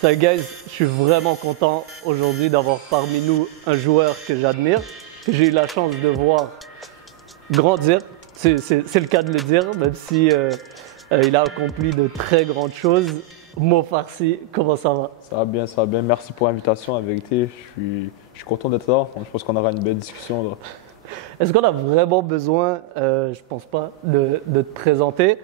So guys, je suis vraiment content aujourd'hui d'avoir parmi nous un joueur que j'admire, que j'ai eu la chance de voir grandir. C'est le cas de le dire, même si il a accompli de très grandes choses. Mo Farsi, comment ça va? Ça va bien, ça va bien. Merci pour l'invitation, la vérité. Je suis content d'être là. Je pense qu'on aura une belle discussion. Là. Est-ce qu'on a vraiment besoin, je pense pas, de te présenter?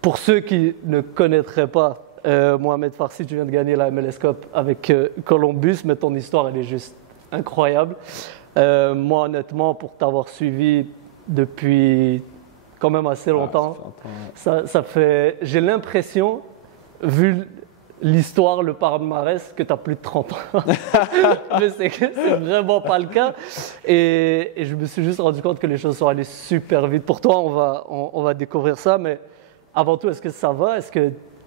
Pour ceux qui ne connaîtraient pas Mohamed Farsi, tu viens de gagner la MLS Cup avec Columbus, mais ton histoire, elle est juste incroyable. Moi, honnêtement, pour t'avoir suivi depuis quand même assez longtemps, ça fait, j'ai l'impression, vu l'histoire, le palmarès, que tu as plus de 30 ans. Mais c'est vraiment pas le cas. Et je me suis juste rendu compte que les choses sont allées super vite. Pour toi, on va découvrir ça. Mais avant tout, est-ce que ça va?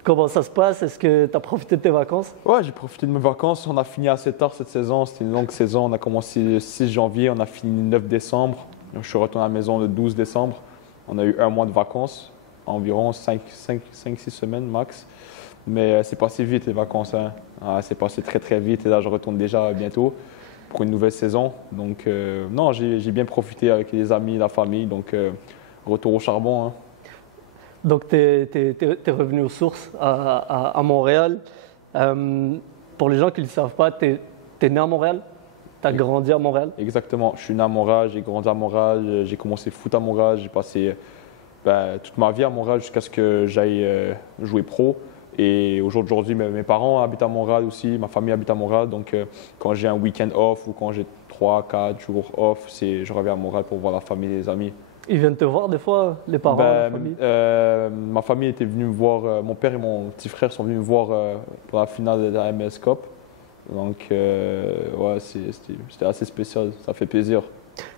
Comment ça se passe? Est-ce que tu as profité de tes vacances? Ouais, j'ai profité de mes vacances. On a fini assez tard cette saison. C'était une longue saison. On a commencé le 6 janvier. On a fini le 9 décembre. Je suis retourné à la maison le 12 décembre. On a eu un mois de vacances, environ 5-6 semaines max. Mais c'est passé vite les vacances. Hein. C'est passé très très vite et là je retourne déjà bientôt pour une nouvelle saison. Donc non, j'ai bien profité avec les amis, la famille. Donc retour au charbon. Hein. Donc tu es revenu aux sources à Montréal. Pour les gens qui ne le savent pas, tu es né à Montréal? Tu as grandi à Montréal? Exactement. Je suis né à Montréal, j'ai grandi à Montréal, j'ai commencé foot à Montréal. J'ai passé toute ma vie à Montréal jusqu'à ce que j'aille jouer pro. Et aujourd'hui, mes parents habitent à Montréal aussi, ma famille habite à Montréal. Donc, quand j'ai un week-end off ou quand j'ai 3-4 jours off, je reviens à Montréal pour voir la famille et les amis. Ils viennent te voir des fois, les parents, la famille? Ma famille était venue me voir, mon père et mon petit frère sont venus me voir pour la finale de la MLS Cup. Donc, ouais, c'était assez spécial, ça fait plaisir.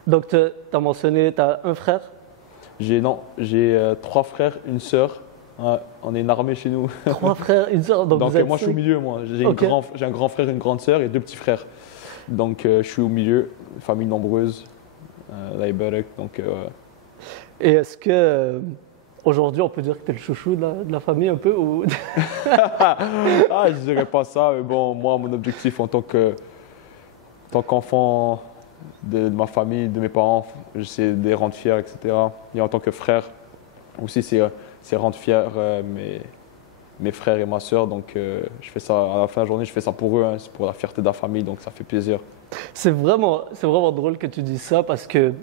Donc, tu as mentionné, tu as un frère? J'ai 3 frères, une sœur. Ouais, on est une armée chez nous. 3 frères, une sœur. Donc moi, je suis au milieu. Moi, j'ai un grand frère, une grande sœur et 2 petits frères. Donc, je suis au milieu, famille nombreuse, Laïbarek. Donc, Et est-ce que aujourd'hui, on peut dire que tu es le chouchou de la famille un peu ou... je ne dirais pas ça. Mais bon, moi, mon objectif en tant qu'enfant de ma famille, de mes parents, j'essaie de les rendre fiers, etc. Et en tant que frère aussi, c'est rendre fiers mes frères et ma sœur. Donc, je fais ça à la fin de la journée, je fais ça pour eux. Hein, c'est pour la fierté de la famille, donc ça fait plaisir. C'est vraiment drôle que tu dises ça parce que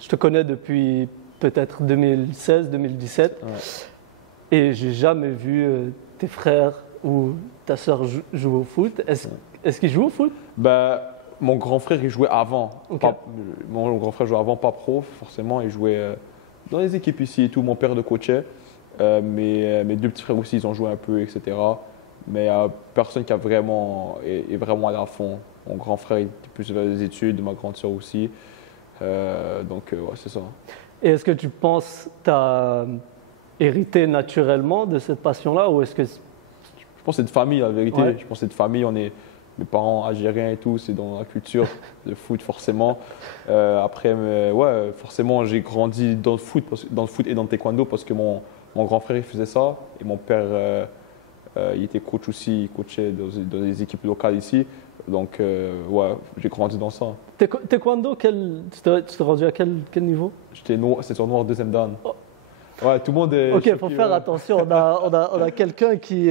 je te connais depuis peut-être 2016-2017 ouais. Et j'ai jamais vu tes frères ou ta sœur jouer au foot. Est-ce qu'ils jouent au foot? Mon grand frère, il jouait avant. Okay. Mon grand frère jouait avant, pas pro, forcément. Il jouait dans les équipes ici et tout. Mon père le coachait. Mes 2 petits frères aussi, ils ont joué un peu, etc. Mais personne qui est vraiment allé à fond. Mon grand frère, il était plus vers les études, ma grande sœur aussi. Donc, ouais, c'est ça. Et est-ce que tu penses que tu as hérité naturellement de cette passion-là ou est-ce que... Je pense que c'est de famille, la vérité. Ouais. Je pense que c'est de famille. Mes parents algériens et tout, c'est dans la culture, le foot forcément. Après, ouais, forcément, j'ai grandi dans le foot et dans le taekwondo parce que mon grand frère il faisait ça et mon père il était coach aussi, il coachait dans les équipes locales ici. Donc, ouais, j'ai grandi dans ça. Taekwondo, tu t'es rendu à quel niveau? C'est sur noir 2e dan. Oh. Ouais, tout le monde est. Ok, il faut faire attention. On a quelqu'un qui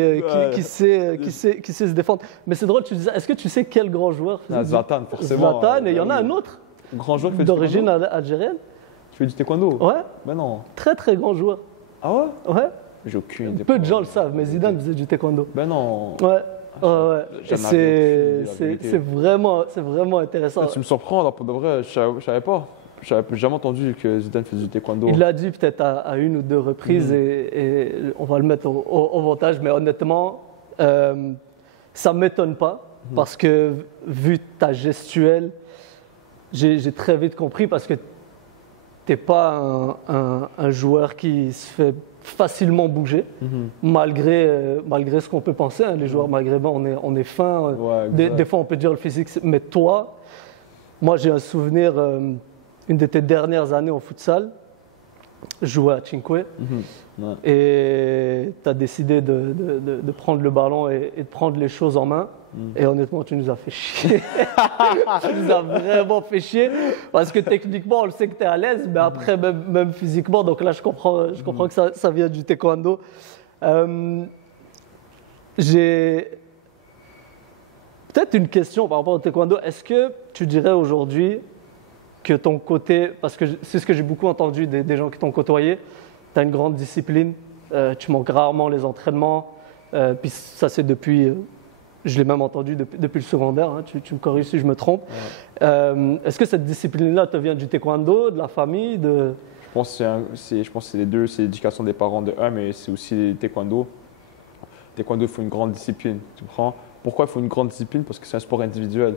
sait se défendre. Mais c'est drôle, tu disais. Est-ce que tu sais quel grand joueur? Zlatan, forcément. Zlatan, et il y en a un autre. Grand joueur d'origine algérienne. Tu fais du taekwondo? Ouais. Ben non. Très très grand joueur. Ah ouais? Ouais. J'ai aucune idée. Peu de gens le savent, mais Zidane faisait du taekwondo. Ben non. Ouais. Ouais. C'est vraiment intéressant. Tu me surprends là, pour de vrai. Je savais pas. J'avais jamais entendu que Zidane faisait du taekwondo. Il l'a dit peut-être à une ou 2 reprises et on va le mettre au montage. Mais honnêtement, ça ne m'étonne pas parce que vu ta gestuelle, j'ai très vite compris parce que tu n'es pas un joueur qui se fait facilement bouger, malgré ce qu'on peut penser. Hein, les joueurs maghrébins, on est fin. Ouais, des fois, on peut dire le physique. Mais toi, moi, j'ai un souvenir... une de tes dernières années au futsal, jouais à Cinque. Ouais. Et tu as décidé de prendre le ballon et de prendre les choses en main. Et honnêtement, tu nous as fait chier. Tu nous as vraiment fait chier. Parce que techniquement, on le sait que tu es à l'aise, mais après, même physiquement. Donc là, je comprends que ça vient du taekwondo. J'ai peut-être une question par rapport au taekwondo. Est-ce que tu dirais aujourd'hui que ton côté, parce que c'est ce que j'ai beaucoup entendu des gens qui t'ont côtoyé, tu as une grande discipline, tu manques rarement les entraînements, puis ça c'est depuis, je l'ai même entendu depuis le secondaire, hein, tu me corriges si je me trompe. Ouais. Est-ce que cette discipline-là te vient du taekwondo, de la famille de... Je pense que c'est les deux, c'est l'éducation des parents de un, mais c'est aussi le taekwondo. Le taekwondo, il faut une grande discipline, tu comprends? Pourquoi il faut une grande discipline? Parce que c'est un sport individuel,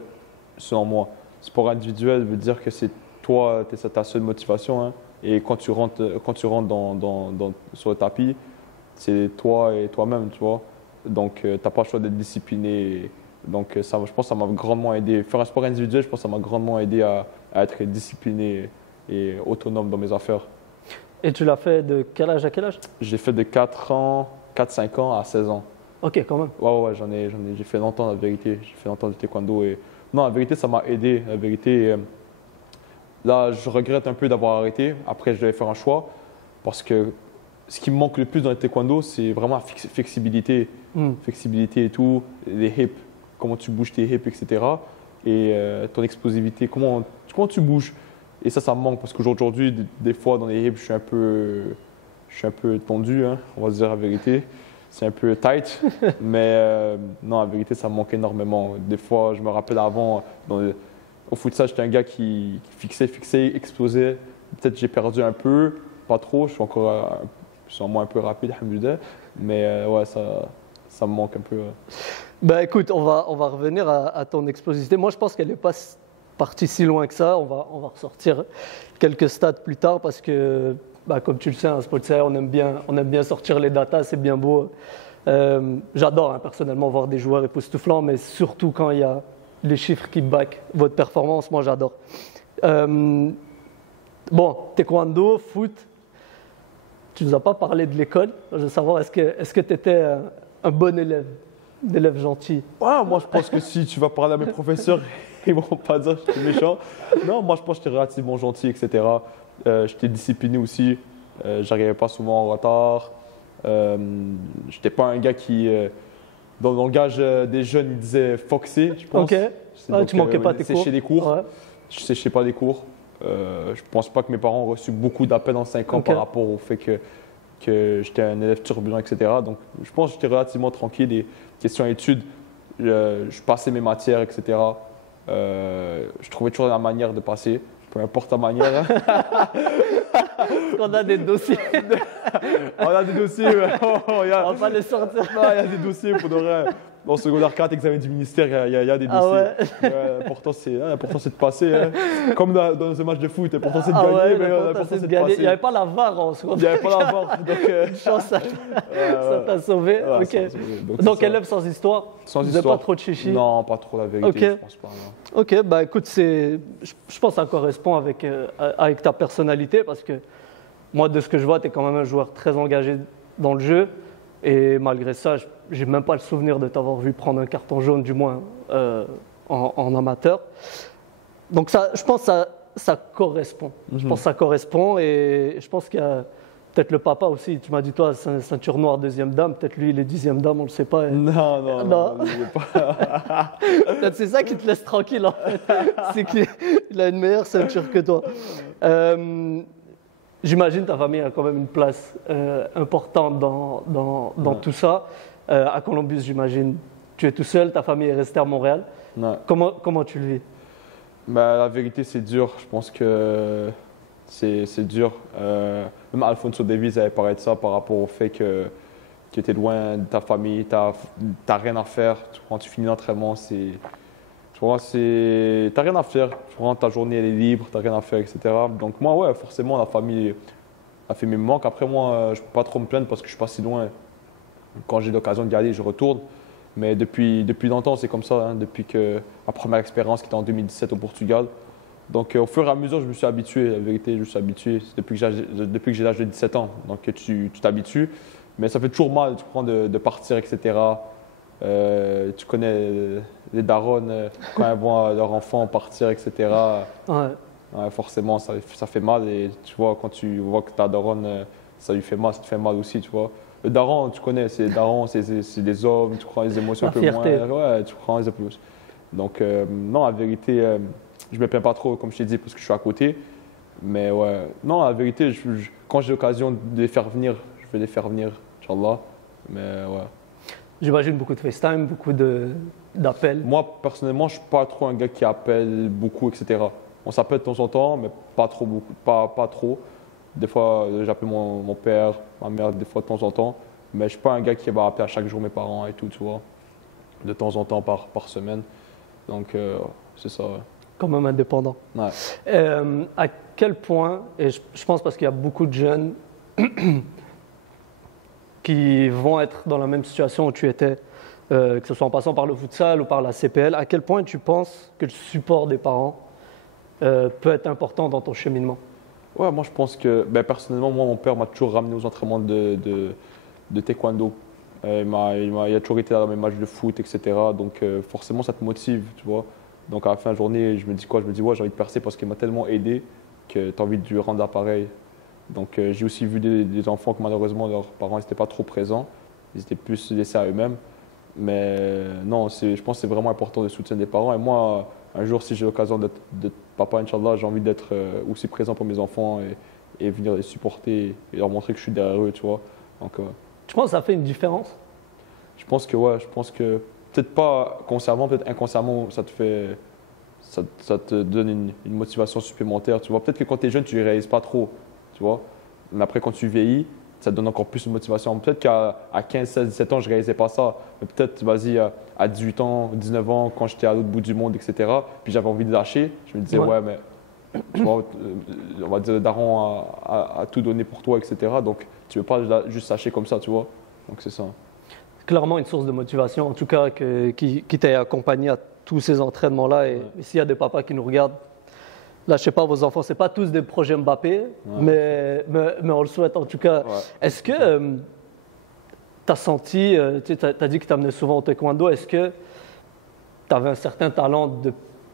selon moi. Sport individuel veut dire que c'est toi, c'est ta seule motivation. Hein. Et quand tu rentres sur le tapis, c'est toi et toi-même, tu vois. Donc, tu n'as pas le choix d'être discipliné. Donc, je pense que ça m'a grandement aidé. Faire un sport individuel, je pense que ça m'a grandement aidé à être discipliné et autonome dans mes affaires. Et tu l'as fait de quel âge à quel âge? J'ai fait de 4-5 ans à 16 ans. Ok, quand même. Ouais, j'ai fait longtemps, la vérité. J'ai fait longtemps de taekwondo. Et... Non, la vérité, ça m'a aidé. La vérité, là, je regrette un peu d'avoir arrêté. Après, je devais faire un choix. Parce que ce qui me manque le plus dans le taekwondo, c'est vraiment la flexibilité. Flexibilité et tout. Les hips, comment tu bouges tes hips, etc. Et ton explosivité, comment tu bouges. Et ça me manque. Parce qu'aujourd'hui, des fois, dans les hips, je suis un peu tendu, hein, on va se dire la vérité. C'est un peu tight, mais non, la vérité, ça me manque énormément. Des fois, je me rappelle avant, au futsal, j'étais un gars qui fixait, explosait. Peut-être j'ai perdu un peu, pas trop, je suis en moins un peu rapide, alhamdoulilah. Mais ouais, ça me manque un peu. Ben écoute, on va revenir à ton explosivité. Moi, je pense qu'elle n'est pas partie si loin que ça. On va ressortir quelques stats plus tard parce que... Bah, comme tu le sais, en Sportser, on aime bien sortir les datas, c'est bien beau. J'adore hein, personnellement voir des joueurs époustouflants, mais surtout quand il y a les chiffres qui backent votre performance, moi j'adore. Bon, taekwondo, foot, tu ne nous as pas parlé de l'école. Je veux savoir, est-ce que tu étais un bon élève gentil? Ouais, moi je pense que si tu vas parler à mes professeurs, ils ne vont pas dire que je suis méchant. Non, moi je pense que j'étais relativement gentil, etc. J'étais discipliné aussi, j'arrivais pas souvent en retard. J'étais pas un gars qui, dans le langage des jeunes, il disait foxé, je pense. Ok. Donc, tu manquais pas tes cours. Sécher les cours. Ouais. Je séchais pas les cours. Je pense pas que mes parents ont reçu beaucoup d'appels en 5 ans par rapport au fait que j'étais un élève turbulent, etc. Donc, je pense que j'étais relativement tranquille. Les questions études, je passais mes matières, etc. Je trouvais toujours la manière de passer. Peu importe ta manière. Hein. On a des dossiers. On a des dossiers. On va pas les sortir. Non, il y a des dossiers pour de vrai. Dans secondaire 4, examen du ministère, il y a des dossiers. Ah ouais. L'important, c'est de passer. Hein. Comme dans un match de foot, l'important, c'est de gagner, ouais, mais l'important, c'est de passer. Il n'y avait pas la VAR en secondaire. Il n'y avait pas la VAR. Donc, une chance, ça t'a sauvé. Ouais, okay. Donc élève sans histoire. Sans tu histoire. Pas trop de chichi. Non, pas trop la vérité, okay. Je pense pas. Non. Ok, bah écoute, je pense que ça correspond avec ta personnalité parce que moi, de ce que je vois, tu es quand même un joueur très engagé dans le jeu. Et malgré ça, je n'ai même pas le souvenir de t'avoir vu prendre un carton jaune, du moins en amateur. Donc ça, je pense que ça correspond. Je pense que ça correspond et je pense qu'il y a peut-être le papa aussi. Tu m'as dit, toi, ceinture noire, deuxième dame. Peut-être lui, il est dixième dame, on ne le sait pas. Non. Pas. Peut-être c'est ça qui te laisse tranquille, en fait. C'est qu'il a une meilleure ceinture que toi. J'imagine ta famille a quand même une place importante dans tout ça. À Columbus, j'imagine, tu es tout seul, ta famille est restée à Montréal. Ouais. Comment tu le vis? Bah, la vérité, c'est dur. Je pense que c'est dur. Même Alphonso Davies avait parlé de ça par rapport au fait que tu étais loin de ta famille, tu n'as rien à faire. Quand tu finis l'entraînement, t'as rien à faire. Ta journée, elle est libre, t'as rien à faire, etc. Donc moi, ouais, forcément, la famille a fait mes manques. Après, moi, je peux pas trop me plaindre parce que je suis pas si loin. Quand j'ai l'occasion d'y aller, je retourne. Mais depuis longtemps, c'est comme ça. Hein, depuis que ma première expérience qui était en 2017 au Portugal, Donc, au fur et à mesure, je me suis habitué. La vérité, je me suis habitué. C'est depuis que j'ai l'âge de 17 ans. Donc, tu t'habitues. Mais ça fait toujours mal, tu prends de partir, etc. Tu connais les darons, quand elles voient leur enfant partir, etc. Ouais. Ouais, forcément, ça fait mal. Et tu vois, quand tu vois que ta daronne, ça lui fait mal, ça te fait mal aussi, tu vois. Le daron, tu connais, c'est les darons, c'est des hommes, tu prends les émotions La un peu fierté. moins. Ouais, tu prends les émotions. Donc, non, la vérité, je me plains pas trop, comme je t'ai dit, parce que je suis à côté. Mais ouais, non, la vérité, quand j'ai l'occasion de les faire venir, je vais les faire venir, Inch'Allah. Mais ouais. J'imagine beaucoup de FaceTime, beaucoup d'appels. Moi, personnellement, je suis pas trop un gars qui appelle beaucoup, etc. On s'appelle de temps en temps, mais pas trop beaucoup, pas trop. Des fois, j'appelle mon père, ma mère, des fois de temps en temps. Mais je suis pas un gars qui va appeler à chaque jour mes parents et tout, tu vois. De temps en temps par semaine. Donc, c'est ça. Ouais. Quand même indépendant. Ouais. À quel point, et je pense parce qu'il y a beaucoup de jeunes qui vont être dans la même situation où tu étais, que ce soit en passant par le futsal ou par la CPL, à quel point tu penses que le support des parents peut être important dans ton cheminement? Ouais, moi je pense que, personnellement, moi mon père m'a toujours ramené aux entraînements de taekwondo. Il a toujours été là dans mes matchs de foot, etc. Donc forcément ça te motive, tu vois. Donc à la fin de la journée, je me dis quoi? Je me dis ouais, j'ai envie de percer parce qu'il m'a tellement aidé que tu as envie de lui rendre pareil. Donc j'ai aussi vu des enfants que malheureusement leurs parents n'étaient pas trop présents. Ils étaient plus laissés à eux-mêmes. Mais non, je pense que c'est vraiment important de soutien des parents. Et moi, un jour, si j'ai l'occasion d'être papa, Inch'Allah, j'ai envie d'être aussi présent pour mes enfants et venir les supporter et leur montrer que je suis derrière eux, tu vois. Donc, Tu penses que ça fait une différence? je pense que ouais, je pense que peut-être pas consciemment, peut-être inconsciemment, ça te donne une motivation supplémentaire, tu vois. Peut-être que quand tu es jeune, tu ne réalises pas trop, tu vois. Mais après, quand tu vieillis, ça te donne encore plus de motivation. Peut-être qu'à 15, 16, 17 ans, je ne réalisais pas ça. Mais peut-être, vas-y, à 18 ans, 19 ans, quand j'étais à l'autre bout du monde, etc., puis j'avais envie de lâcher, je me disais, ouais, mais tu vois, on va dire, le daron a tout donné pour toi, etc. Donc, tu ne veux pas juste lâcher comme ça, tu vois. Donc, c'est ça. Clairement une source de motivation, en tout cas qui t'ait accompagné à tous ces entraînements-là. Et s'il y a des papas qui nous regardent, lâchez pas vos enfants. C'est pas tous des projets Mbappé, mais on le souhaite en tout cas. Ouais. Est-ce que tu as senti, tu as dit que tu amenais souvent au taekwondo, est-ce que tu avais un certain talent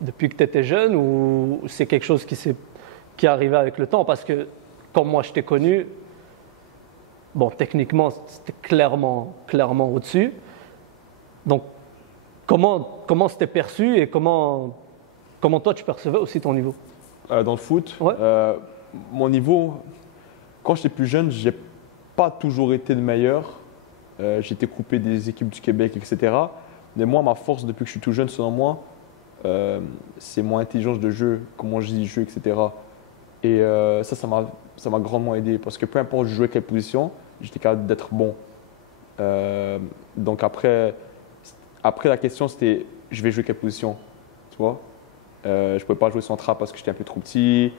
depuis que tu étais jeune ou c'est quelque chose qui est arrivé avec le temps? Parce que comme moi je t'ai connu, bon, techniquement, c'était clairement au-dessus. Donc, comment c'était perçu et comment toi, tu percevais aussi ton niveau? Dans le foot, Ouais. mon niveau, quand j'étais plus jeune, j'ai pas toujours été le meilleur. J'ai été coupé des équipes du Québec, etc. Mais moi, ma force depuis que je suis tout jeune, selon moi, c'est mon intelligence de jeu, comment je dis jeu, etc. Et ça m'a grandement aidé parce que peu importe je jouais quelle position, j'étais capable d'être bon. Donc après la question c'était je vais jouer quelle position, tu vois. Je ne pouvais pas jouer central parce que j'étais un peu trop petit.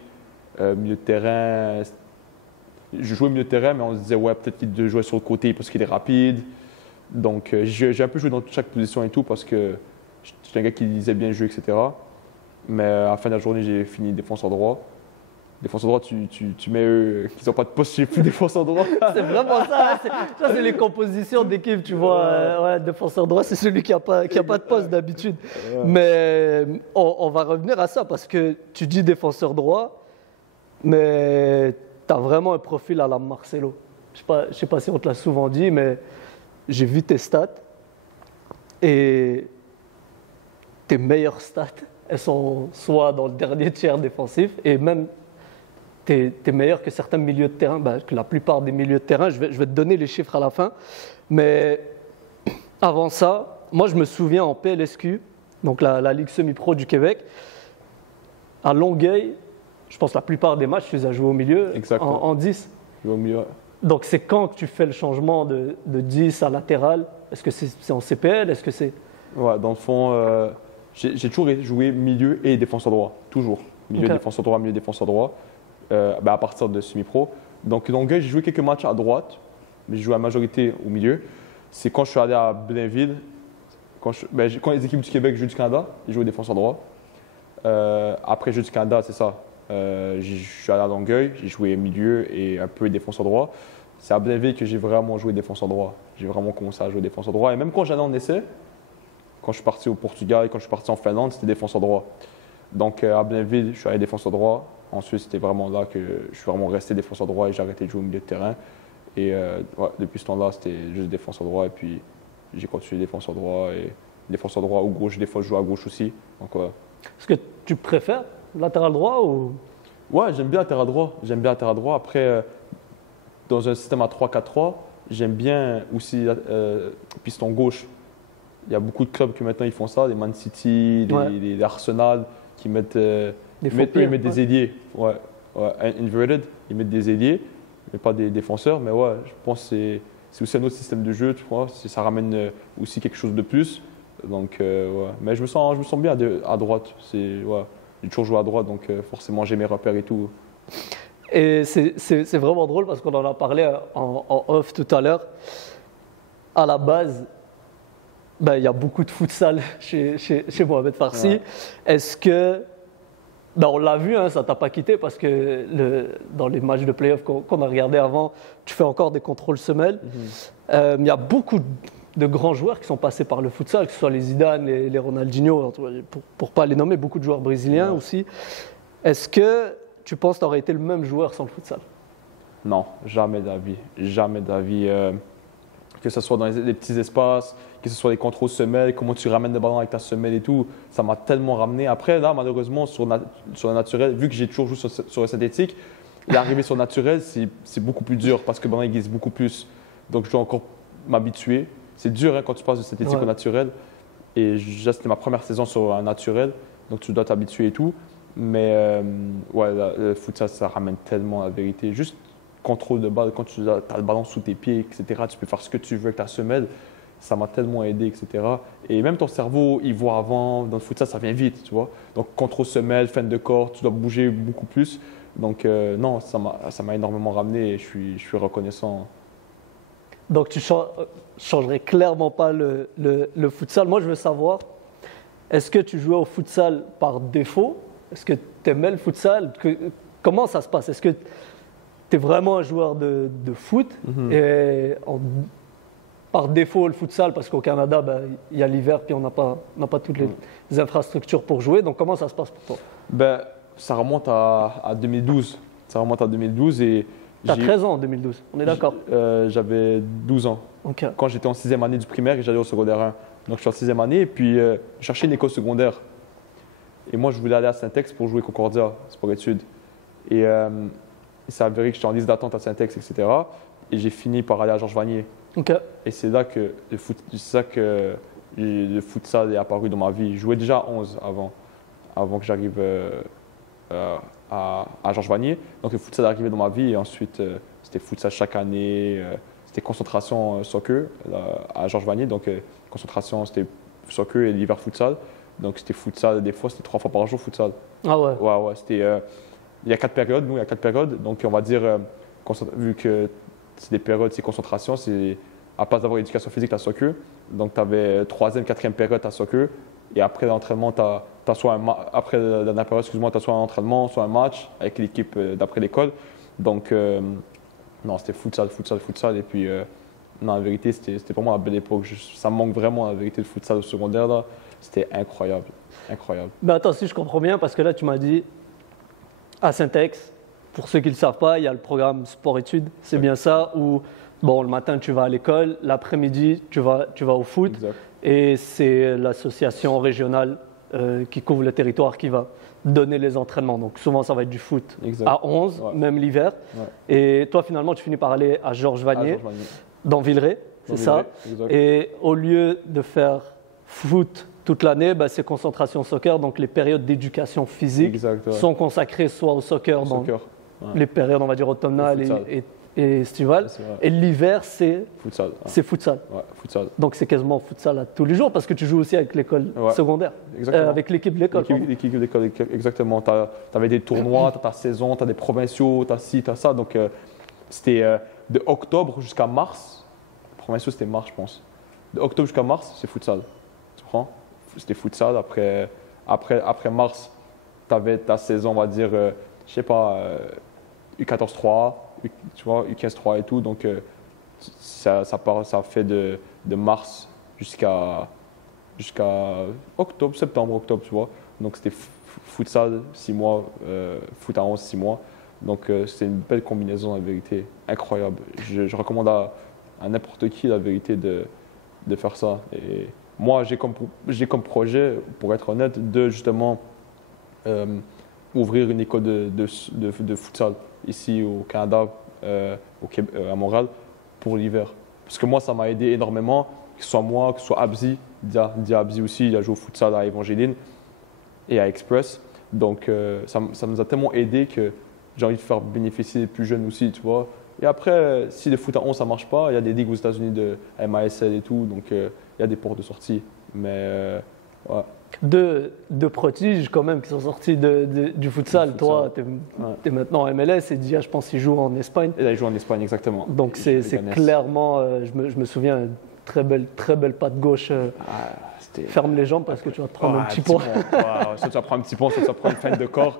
Milieu de terrain, je jouais milieu de terrain, mais on se disait ouais peut-être qu'il doit jouer sur le côté parce qu'il est rapide. Donc j'ai un peu joué dans chaque position et tout parce que j'étais un gars qui lisait bien le jeu, etc. Mais à la fin de la journée, j'ai fini défenseur droit. Défenseur droit, tu mets eux qui n'ont pas de poste, j'ai plus défenseur droit. C'est vraiment ça. Ça, c'est les compositions d'équipe, tu vois. Ouais, défenseur droit, c'est celui qui a pas de poste d'habitude. Mais on va revenir à ça parce que tu dis défenseur droit, mais tu as vraiment un profil à la Marcelo. Je sais pas si on te l'a souvent dit, mais j'ai vu tes stats et tes meilleures stats, elles sont soit dans le dernier tiers défensif et même tu es meilleur que certains milieux de terrain, que la plupart des milieux de terrain. Je vais te donner les chiffres à la fin. Mais avant ça, moi je me souviens en PLSQ, donc la Ligue semi-pro du Québec, à Longueuil, je pense que la plupart des matchs, tu les as joués au milieu, en 10. Au milieu. Donc c'est quand que tu fais le changement de 10 à latéral? Est-ce que c'est en CPL? Est-ce que c'est... Ouais, dans le fond, j'ai toujours joué milieu et défenseur droit. Toujours. Milieu, Okay. défenseur droit, milieu, défenseur droit. À partir de semi-pro. Donc, j'ai joué quelques matchs à droite, mais j'ai joué la majorité au milieu. C'est quand je suis allé à Blainville, quand les équipes du Québec jouent du Canada, j'ai joué défenseur droit. Après le jeu du Canada, c'est ça. Je suis allé à Longueuil, j'ai joué milieu et un peu défenseur droit. C'est à Blainville que j'ai vraiment joué défenseur droit. J'ai vraiment commencé à jouer défenseur droit. Et même quand j'allais en essai, quand je suis parti au Portugal, quand je suis parti en Finlande, c'était défenseur droit. Donc à Blainville, je suis allé défenseur droit. Ensuite, c'était vraiment là que je suis vraiment resté défenseur droit et j'ai arrêté de jouer au milieu de terrain. Et ouais, depuis ce temps-là, c'était juste défenseur droit. Et puis j'ai continué défenseur droit et défenseur droit ou gauche. Des fois, je joue à gauche aussi. Donc, ouais. Est-ce que tu préfères latéral droit ou... Ouais, j'aime bien latéral droit. J'aime bien latéral droit. Après, dans un système à 3-4-3, j'aime bien aussi piston gauche. Il y a beaucoup de clubs qui maintenant ils font ça, les Man City, les Arsenal, qui mettent, ils mettent des ailiers. Ouais, ouais, inverted, ils mettent des ailiers, mais pas des défenseurs. Mais ouais, je pense que c'est aussi un autre système de jeu, tu vois. Ça ramène aussi quelque chose de plus. Donc, ouais. Mais je me sens bien à droite. Ouais. J'ai toujours joué à droite, donc forcément j'ai mes repères et tout. Et c'est vraiment drôle parce qu'on en a parlé en off tout à l'heure. À la base, ben, il y a beaucoup de futsal chez Mohamed Farsi. Ouais. Est-ce que, ben, on l'a vu, hein, ça ne t'a pas quitté parce que dans les matchs de play-off qu'on a regardé avant, tu fais encore des contrôles semelles. Il y a beaucoup de grands joueurs qui sont passés par le futsal, que ce soit les Zidane, les Ronaldinho, pour ne pas les nommer, beaucoup de joueurs brésiliens aussi. Est-ce que tu penses que tu aurais été le même joueur sans le futsal? Non, jamais d'avis. Jamais d'avis. Que ce soit dans les petits espaces, que ce soit les contrôles semelles, comment tu ramènes le ballon avec ta semelle et tout, ça m'a tellement ramené. Après, là, malheureusement, sur le naturel, vu que j'ai toujours joué sur le synthétique, l'arrivée sur le naturel, c'est beaucoup plus dur parce que le ballon glisse beaucoup plus. Donc, je dois encore m'habituer. C'est dur hein, quand tu passes de synthétique au naturel. Et c'était ma première saison sur un naturel, donc tu dois t'habituer et tout. Mais ouais, le futsal, ça ramène tellement la vérité. Juste contrôle de balle, quand tu as le ballon sous tes pieds, etc., tu peux faire ce que tu veux avec ta semelle. Ça m'a tellement aidé, etc. Et même ton cerveau, il voit avant. Dans le futsal, ça vient vite, tu vois. Donc, contrôle semelle, fin de corps, tu dois bouger beaucoup plus. Donc, non, ça m'a énormément ramené et je suis reconnaissant. Donc, tu changerais clairement pas le futsal. Moi, je veux savoir, est-ce que tu jouais au futsal par défaut? Est-ce que tu aimais le futsal? Comment ça se passe? Est-ce que tu es vraiment un joueur de foot et par défaut le futsal, parce qu'au Canada, ben, il y a l'hiver puis on n'a pas toutes les infrastructures pour jouer. Donc, comment ça se passe pour toi? Ben, ça remonte à 2012. Ça remonte à 2012 et... Tu as 13 ans en 2012, on est d'accord? J'avais 12 ans. Okay. Quand j'étais en 6e année du primaire et j'allais au secondaire 1. Donc, je suis en 6e année et puis je cherchais une école secondaire. Et moi, je voulais aller à Saint-Ex pour jouer Concordia, sport-études. Et il s'est avéré que j'étais en liste d'attente à Saint-Ex, etc. Et j'ai fini par aller à Georges Vanier. Okay. Et c'est là que le futsal est apparu dans ma vie. Je jouais déjà à 11 avant que j'arrive à Georges Vanier. Donc le futsal est arrivé dans ma vie et ensuite c'était futsal chaque année. C'était concentration soccer à Georges Vanier. Donc concentration c'était soccer et l'hiver futsal. Donc c'était futsal, des fois c'était 3 fois par jour futsal. Ah ouais? Ouais, c'était... il y a 4 périodes, nous il y a 4 périodes. Donc on va dire, vu que c'est des périodes, c'est concentration, c'est à place d'avoir éducation physique, tu as soccer. Donc tu avais 3e, 4e période, tu as soccer. Et après l'entraînement, tu as soit après la dernière période, excuse-moi, tu as soit un entraînement, soit un match avec l'équipe d'après l'école. Donc non, c'était futsal. Et puis non, la vérité, c'était vraiment la belle époque. Ça me manque vraiment la vérité de futsal au secondaire là. C'était incroyable. Mais attends, si je comprends bien, parce que là, tu m'as dit à Saint-Ex, pour ceux qui ne le savent pas, il y a le programme sport-études, c'est bien ça, où bon, le matin, tu vas à l'école, l'après-midi, tu vas au foot, exact. Et c'est l'association régionale qui couvre le territoire qui va donner les entraînements. Donc souvent, ça va être du foot exact. À 11, même l'hiver. Ouais. Et toi, finalement, tu finis par aller à Georges Vanier, dans Villeray, c'est ça. Exact. Et au lieu de faire foot toute l'année, bah, c'est concentration soccer, donc les périodes d'éducation physique sont consacrées soit au soccer, dans les périodes, on va dire, automnales et estivales. Et l'hiver, c'est futsal. C'est futsal. Ouais, futsal. Donc c'est quasiment futsal à tous les jours parce que tu joues aussi avec l'école secondaire, avec l'équipe de l'école. L'équipe de l'école, exactement. Tu avais des tournois, tu as ta saison, tu as des provinciaux, tu as ci, tu as ça. Donc c'était de octobre jusqu'à mars. Provinciaux, c'était mars, je pense. De octobre jusqu'à mars, c'est futsal. Tu comprends? C'était futsal. Après mars, tu avais ta saison, on va dire, je sais pas, U14-3, tu vois, U15-3 et tout. Donc, ça fait de mars jusqu'à octobre, septembre, octobre, tu vois. Donc, c'était futsal 6 mois, foot à 11, 6 mois. Donc, c'est une belle combinaison, la vérité, incroyable. Je recommande à n'importe qui, la vérité, de faire ça. Et moi, j'ai comme projet, pour être honnête, de justement ouvrir une école de futsal ici au Canada, à Montréal, pour l'hiver. Parce que moi, ça m'a aidé énormément, que ce soit moi, que ce soit Abzi. Dia Abzi aussi, il a joué au futsal à Evangeline et à Express. Donc, ça nous a tellement aidé que j'ai envie de faire bénéficier les plus jeunes aussi, tu vois. Et après, si le foot à 11, ça ne marche pas, il y a des ligues aux États-Unis de MASL et tout, donc il y a des portes de sortie. Mais, ouais. Deux prodiges quand même qui sont sortis du futsal. Toi, tu es maintenant en MLS et Dia, je pense qu'il joue en Espagne. Et là, il joue en Espagne, exactement. Donc c'est clairement, je me souviens, une très belle patte gauche. Ferme les jambes parce que tu vas te prendre un petit point. Soit tu vas prendre un petit point, soit tu vas prendre une feinte de corps.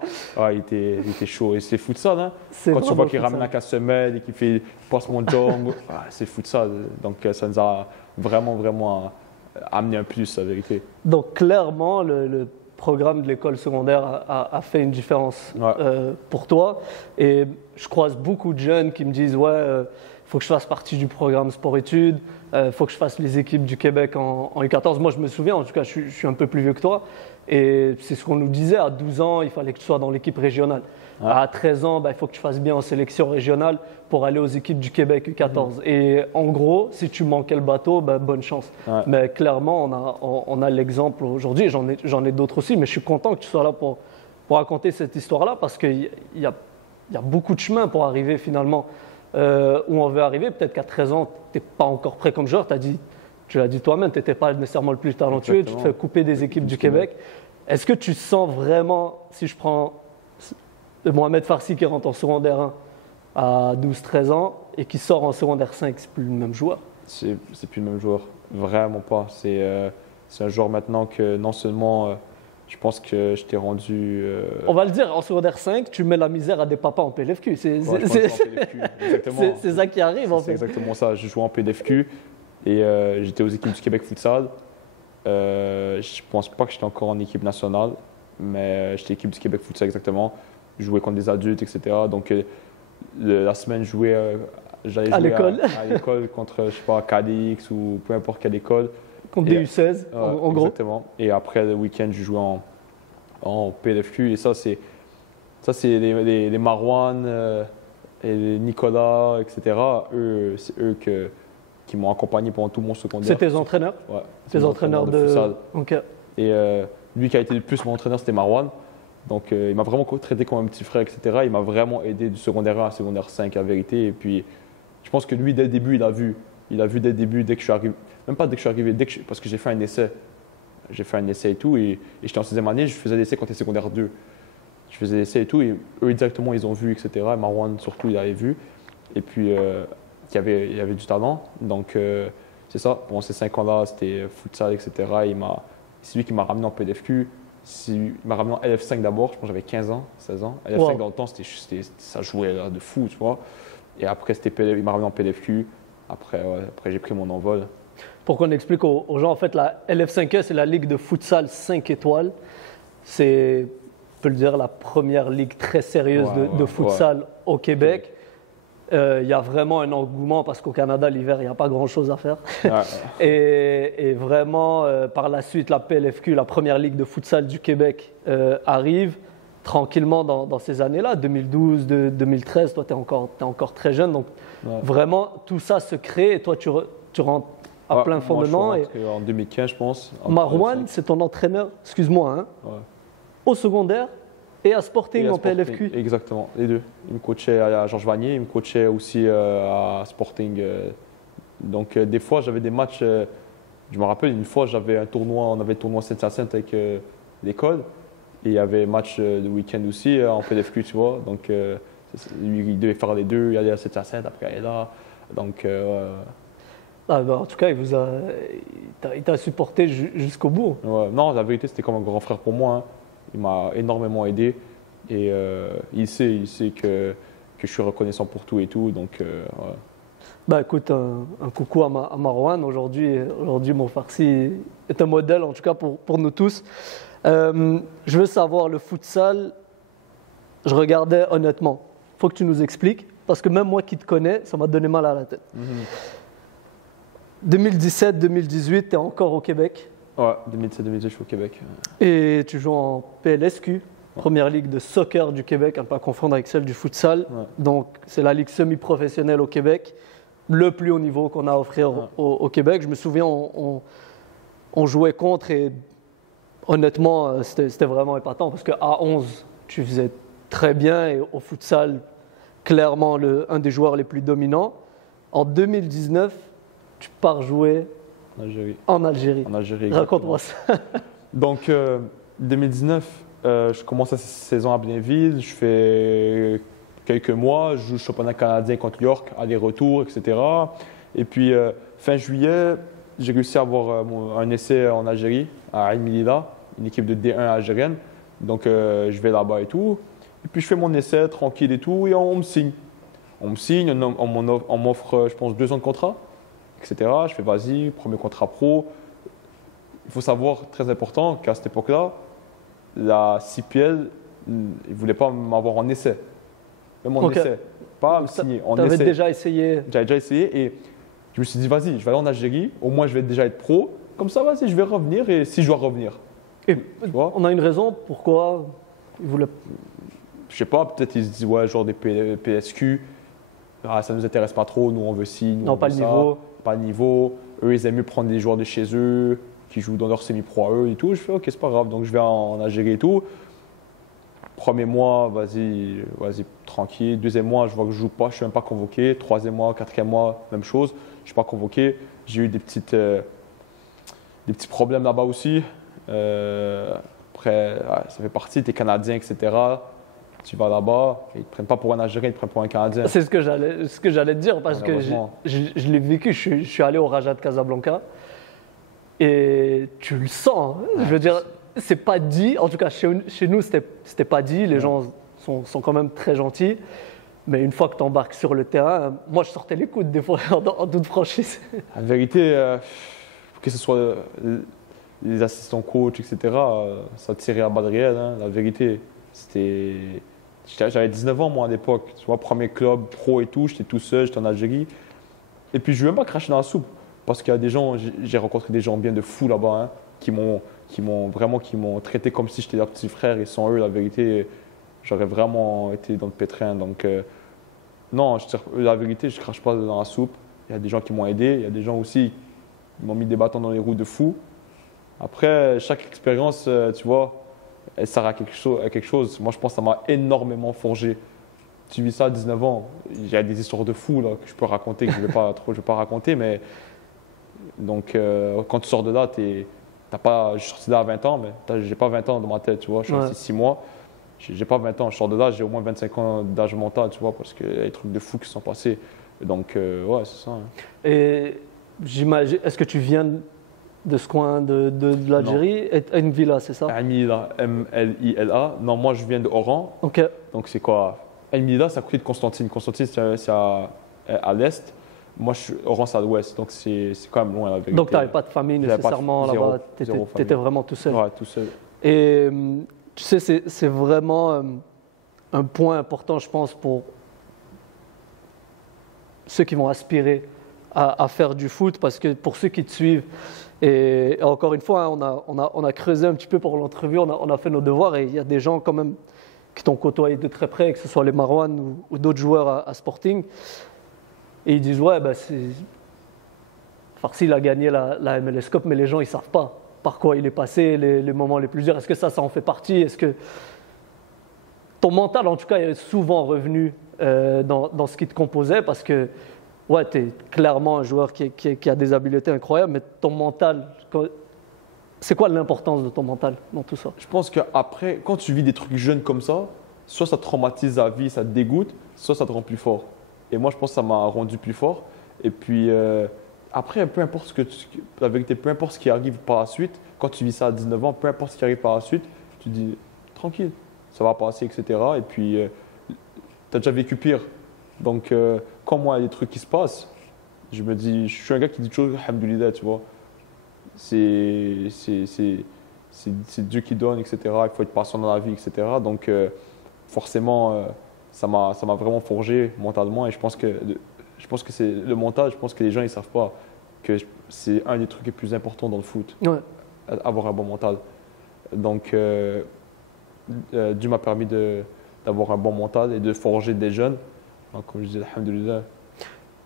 Il était chaud. Et c'est futsal, hein. Quand tu vois qu'il ramène la casse-semelle et qu'il fait passe mon jong, c'est futsal. Donc ça nous a vraiment amené un plus, la vérité. Donc clairement, le programme de l'école secondaire a fait une différence pour toi. Et je croise beaucoup de jeunes qui me disent faut que je fasse partie du programme sport-études, faut que je fasse les équipes du Québec en U14. Moi, je me souviens, en tout cas, je suis un peu plus vieux que toi. Et c'est ce qu'on nous disait, à 12 ans, il fallait que tu sois dans l'équipe régionale. À 13 ans, il faut que tu fasses bien en sélection régionale pour aller aux équipes du Québec U14. Et en gros, si tu manquais le bateau, bonne chance. Mais clairement, on a l'exemple aujourd'hui. J'en ai d'autres aussi, mais je suis content que tu sois là pour raconter cette histoire-là parce qu'il y a beaucoup de chemin pour arriver finalement où on veut arriver. Peut-être qu'à 13 ans, tu n'es pas encore prêt comme joueur. Tu l'as dit toi-même, tu n'étais pas nécessairement le plus talentueux. Exactement. Tu te fais couper des équipes du Québec. Est-ce que tu sens vraiment, si je prends Mohamed Farsi qui rentre en secondaire 1 à 12-13 ans et qui sort en secondaire 5, c'est plus le même joueur? C'est plus le même joueur, vraiment pas. C'est un joueur maintenant que non seulement je pense que je t'ai rendu... On va le dire, en secondaire 5, tu mets la misère à des papas en PLFQ. C'est ça qui arrive en fait. C'est exactement ça. Je jouais en PLFQ et j'étais aux équipes du Québec Futsal. Je pense pas que j'étais encore en équipe nationale, mais j'étais équipe du Québec Futsal exactement. Je jouais contre des adultes, etc. Donc la semaine, j'allais jouer à l'école contre, je sais pas, KDX ou peu importe quelle école. Contre des U16, en gros. Exactement. Et après, le week-end, je jouais en PLFQ. Et ça, c'est les Marouane et les Nicolas, etc. C'est eux qui m'ont accompagné pendant tout mon secondaire. C'est tes entraîneurs? Ouais. Tes entraîneurs de futsal. Okay. Et lui qui a été le plus mon entraîneur, c'était Marouane. Donc, il m'a vraiment traité comme un petit frère, etc. Il m'a vraiment aidé du secondaire 1 à secondaire 5, à vérité. Et puis, je pense que lui, dès le début, il a vu. Il a vu dès le début, dès que je suis arrivé. Même pas dès que je suis arrivé, parce que j'ai fait un essai. J'ai fait un essai et tout. Et j'étais en 6e année, je faisais l'essai quand j'étais secondaire 2. Je faisais l'essai et tout. Et eux, directement, ils ont vu, etc. Et Marouane, surtout, il avait vu. Et puis, il y avait du talent. Donc, c'est ça. Pendant ces 5 ans-là, c'était futsal, etc. C'est lui qui m'a ramené en PLFQ. Il m'a ramené en LF5 d'abord. Je pense que j'avais 15 ans, 16 ans. LF5 dans le temps, ça jouait là, de fou, tu vois. Et après, il m'a ramené en PLFQ. Après, j'ai pris mon envol. Pour qu'on explique aux gens, en fait, la LF5E, c'est la ligue de futsal 5 étoiles. C'est, on peut le dire, la première ligue très sérieuse de futsal au Québec. Il y a vraiment un engouement parce qu'au Canada, l'hiver, il n'y a pas grand-chose à faire. Et vraiment, par la suite, la PLFQ, la première ligue de futsal du Québec, arrive tranquillement dans ces années-là, 2012, 2013. Toi, tu es encore très jeune. Donc, vraiment, tout ça se crée et toi, tu rentres à plein fond dedans. En 2015, je pense. Marouane, c'est ton entraîneur, excuse-moi, au secondaire et à Sporting en PLFQ. Exactement, les deux. Il me coachait à Georges Vanier, il me coachait aussi à Sporting. Donc, des fois, j'avais des matchs. Je me rappelle, une fois, on avait le tournoi 7 à 7 avec l'école. Et il y avait match le week-end aussi en PLFQ, tu vois. Donc, lui, il devait faire les deux. Il allait à 7 à 7, après, il est là. Donc, en tout cas, il t'a supporté jusqu'au bout. Ouais. Non, la vérité, c'était comme un grand frère pour moi. Hein. Il m'a énormément aidé. Et il sait que je suis reconnaissant pour tout et tout. Donc, ouais. Bah écoute, un coucou à Marwan. Aujourd'hui, mon Farsi est un modèle, en tout cas pour nous tous. Je veux savoir, le futsal, je regardais honnêtement. Il faut que tu nous expliques, parce que même moi qui te connais, ça m'a donné mal à la tête. 2017-2018, tu es encore au Québec. Ouais, 2017-2018, je suis au Québec. Et tu joues en PLSQ, Première Ligue de soccer du Québec, à ne pas confondre avec celle du futsal. Ouais. Donc, c'est la ligue semi-professionnelle au Québec, le plus haut niveau qu'on a à offrir au Québec. Je me souviens, on jouait contre et honnêtement, c'était vraiment épatant parce qu'à 11, tu faisais très bien et au futsal, clairement un des joueurs les plus dominants. En 2019, tu pars jouer en Algérie. En Algérie. Raconte-moi ça. Donc, 2019, je commence la saison à Blainville. Je fais quelques mois. Je joue le championnat canadien contre York, aller-retour, etc. Et puis, fin juillet, j'ai réussi à avoir un essai en Algérie, à Ain Milila, une équipe de D1 algérienne. Donc, je vais là-bas et tout. Et puis, je fais mon essai tranquille et tout, et on me signe. On me signe, on m'offre, je pense, 2 ans de contrat, etc. Je fais, vas-y, premier contrat pro. Il faut savoir, très important, qu'à cette époque-là, la CPL, ils ne voulaient pas m'avoir en essai. Même en essai. Pas me signer. Tu avais déjà essayé. J'avais déjà essayé et je me suis dit, vas-y, je vais aller en Algérie. Au moins, je vais déjà être pro. Comme ça, vas-y, je vais revenir et si je dois revenir. Et on a une raison pourquoi ils voulaient. Je sais pas, peut-être ils se disent, ouais, genre des PSQ, ça ne nous intéresse pas trop, nous on veut ci, nous non, on pas veut le ça. niveau. Pas le niveau. Eux, ils aiment mieux prendre des joueurs de chez eux, qui jouent dans leur semi-pro à eux et tout. Je fais, ok, c'est pas grave. Donc je vais en Algérie et tout. Premier mois, vas-y, tranquille. Deuxième mois, je vois que je joue pas, je suis même pas convoqué. Troisième mois, quatrième mois, même chose, je suis pas convoqué. J'ai eu des petits problèmes là-bas aussi. Après, ça fait partie, t'es Canadien, etc. Tu vas là-bas, ils ne te prennent pas pour un Algérien, ils te prennent pour un Canadien. C'est ce que j'allais te dire parce que je l'ai vécu. Je suis allé au Raja de Casablanca et tu le sens. Je veux dire, c'est pas dit. En tout cas, chez nous, c'était pas dit. Les gens sont quand même très gentils. Mais une fois que tu embarques sur le terrain, moi, je sortais les coudes des fois en toute franchise. En vérité, que ce soit les assistants coachs, etc., ça tirait à balles réelles. Hein. La vérité, j'avais 19 ans, moi, à l'époque. Tu vois, premier club pro et tout, j'étais tout seul, j'étais en Algérie. Et puis, je ne vais même pas cracher dans la soupe. Parce qu'il y a des gens, j'ai rencontré des gens bien de fous là-bas, hein, qui m'ont traité comme si j'étais leur petit frère. Et sans eux, la vérité, j'aurais vraiment été dans le pétrin. Donc, non, la vérité, je ne crache pas dans la soupe. Il y a des gens qui m'ont aidé. Il y a des gens aussi qui m'ont mis des bâtons dans les roues de fou. Après, chaque expérience, tu vois, elle sert à quelque chose. Moi, je pense que ça m'a énormément forgé. Tu vis ça à 19 ans. Il y a des histoires de fous là, que je peux raconter, que je ne vais pas raconter. Mais donc, quand tu sors de là, je suis sorti de là à 20 ans, mais j'ai pas 20 ans dans ma tête, tu vois. Je suis resté 6 mois. J'ai pas 20 ans. Je sors de là, j'ai au moins 25 ans d'âge mental, tu vois, parce qu'il y a des trucs de fous qui sont passés. Donc, ouais, c'est ça. Hein. Et j'imagine, est-ce que tu viens de ce coin de l'Algérie, une villa, c'est ça? Mlila, M-L-I-L-A. Non, moi, je viens de Oran. Ok. Donc, c'est quoi? Mlila, c'est à côté de Constantine. Constantine, c'est à l'est. Moi, Oran, c'est à l'ouest. Donc, c'est quand même loin, la vérité. Donc, tu n'avais pas de famille nécessairement là-bas? Tu étais vraiment tout seul? Ouais, tout seul. Et tu sais, c'est vraiment un point important, je pense, pour ceux qui vont aspirer à faire du foot, parce que pour ceux qui te suivent, et encore une fois, hein, on a creusé un petit peu pour l'entrevue, on a fait nos devoirs, et il y a des gens quand même qui t'ont côtoyé de très près, que ce soit les Marwan ou d'autres joueurs à Sporting, et ils disent, ouais, Farsi, il a gagné la MLS Cup, mais les gens, ils ne savent pas par quoi il est passé, les moments les plus durs. Est-ce que ça en fait partie? Est-ce que ton mental, en tout cas, est souvent revenu dans ce qui te composait? Parce que, ouais, tu es clairement un joueur qui a des habiletés incroyables, mais ton mental, c'est quoi l'importance de ton mental dans tout ça? Je pense qu'après, quand tu vis des trucs jeunes comme ça, soit ça te traumatise la vie, ça te dégoûte, soit ça te rend plus fort. Et moi, je pense que ça m'a rendu plus fort. Et puis, après, peu importe la vérité, peu importe ce qui arrive par la suite, quand tu vis ça à 19 ans, peu importe ce qui arrive par la suite, tu dis, tranquille, ça va passer, etc. Et puis, tu as déjà vécu pire. Donc, quand moi, il y a des trucs qui se passent, je me dis, je suis un gars qui dit toujours Alhamdoulilah, tu vois. C'est Dieu qui donne, etc. Il faut être patient dans la vie, etc. Donc, forcément, ça m'a vraiment forgé mentalement. Et je pense que c'est le mental, je pense que les gens, ils ne savent pas que c'est un des trucs les plus importants dans le foot, Ouais. avoir un bon mental. Donc, Dieu m'a permis d'avoir un bon mental et de forger des jeunes. Donc, comme je disais, Alhamdoulilah.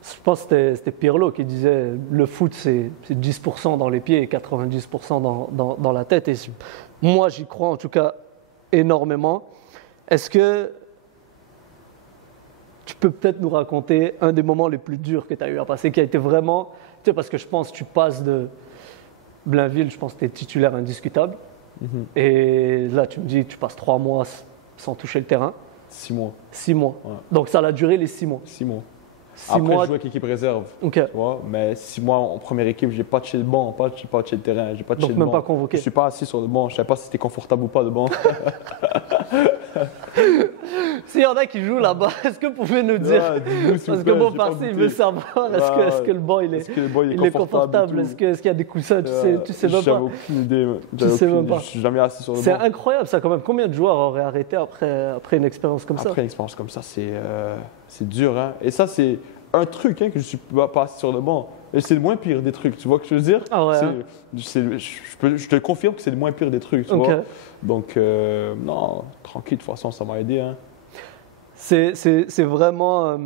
Je pense que c'était Pirlo qui disait le foot, c'est 10% dans les pieds et 90% dans la tête. Et moi, j'y crois en tout cas énormément. Est-ce que tu peux peut-être nous raconter un des moments les plus durs que tu as eu à passer, qui a été vraiment, tu sais, parce que je pense que tu passes de Blainville, je pense que tu es titulaire indiscutable. Et là, tu me dis que tu passes 3 mois sans toucher le terrain. 6 mois. 6 mois. Ouais. Donc ça a duré les 6 mois. 6 mois. 6 Après, mois. je jouais avec l'équipe réserve. Ok. Tu vois, mais 6 mois en première équipe, je n'ai pas touché le banc, pas touché le terrain, j'ai pas touché Donc le même banc. pas convoqué. Je ne suis pas assis sur le banc, je ne savais pas si c'était confortable ou pas le banc. S'il y en a qui jouent là-bas, est-ce que vous pouvez nous dire? Ouais, dis-nous, s'il Parce vous que plaît, bon, j'ai pas Parsi, il goûté. veut savoir, est-ce que le banc il Est-ce que le banc il est confortable? et Est-ce tout? qu'il y a des coussins? Tu sais même J'avais pas. aucune idée. Tu sais même pas. Je suis jamais assis sur le C'est banc. incroyable ça quand même. Combien de joueurs auraient arrêté après une expérience comme ça? Après une expérience comme ça, c'est dur. Hein. Et ça, c'est un truc hein, que je ne suis pas assis sur le banc. Et c'est le moins pire des trucs, tu vois ce que je veux dire? Ah ouais, Je te le confirme que c'est le moins pire des trucs, tu Ok. vois? Donc, non, tranquille, de toute façon, ça m'a aidé. Hein. C'est vraiment,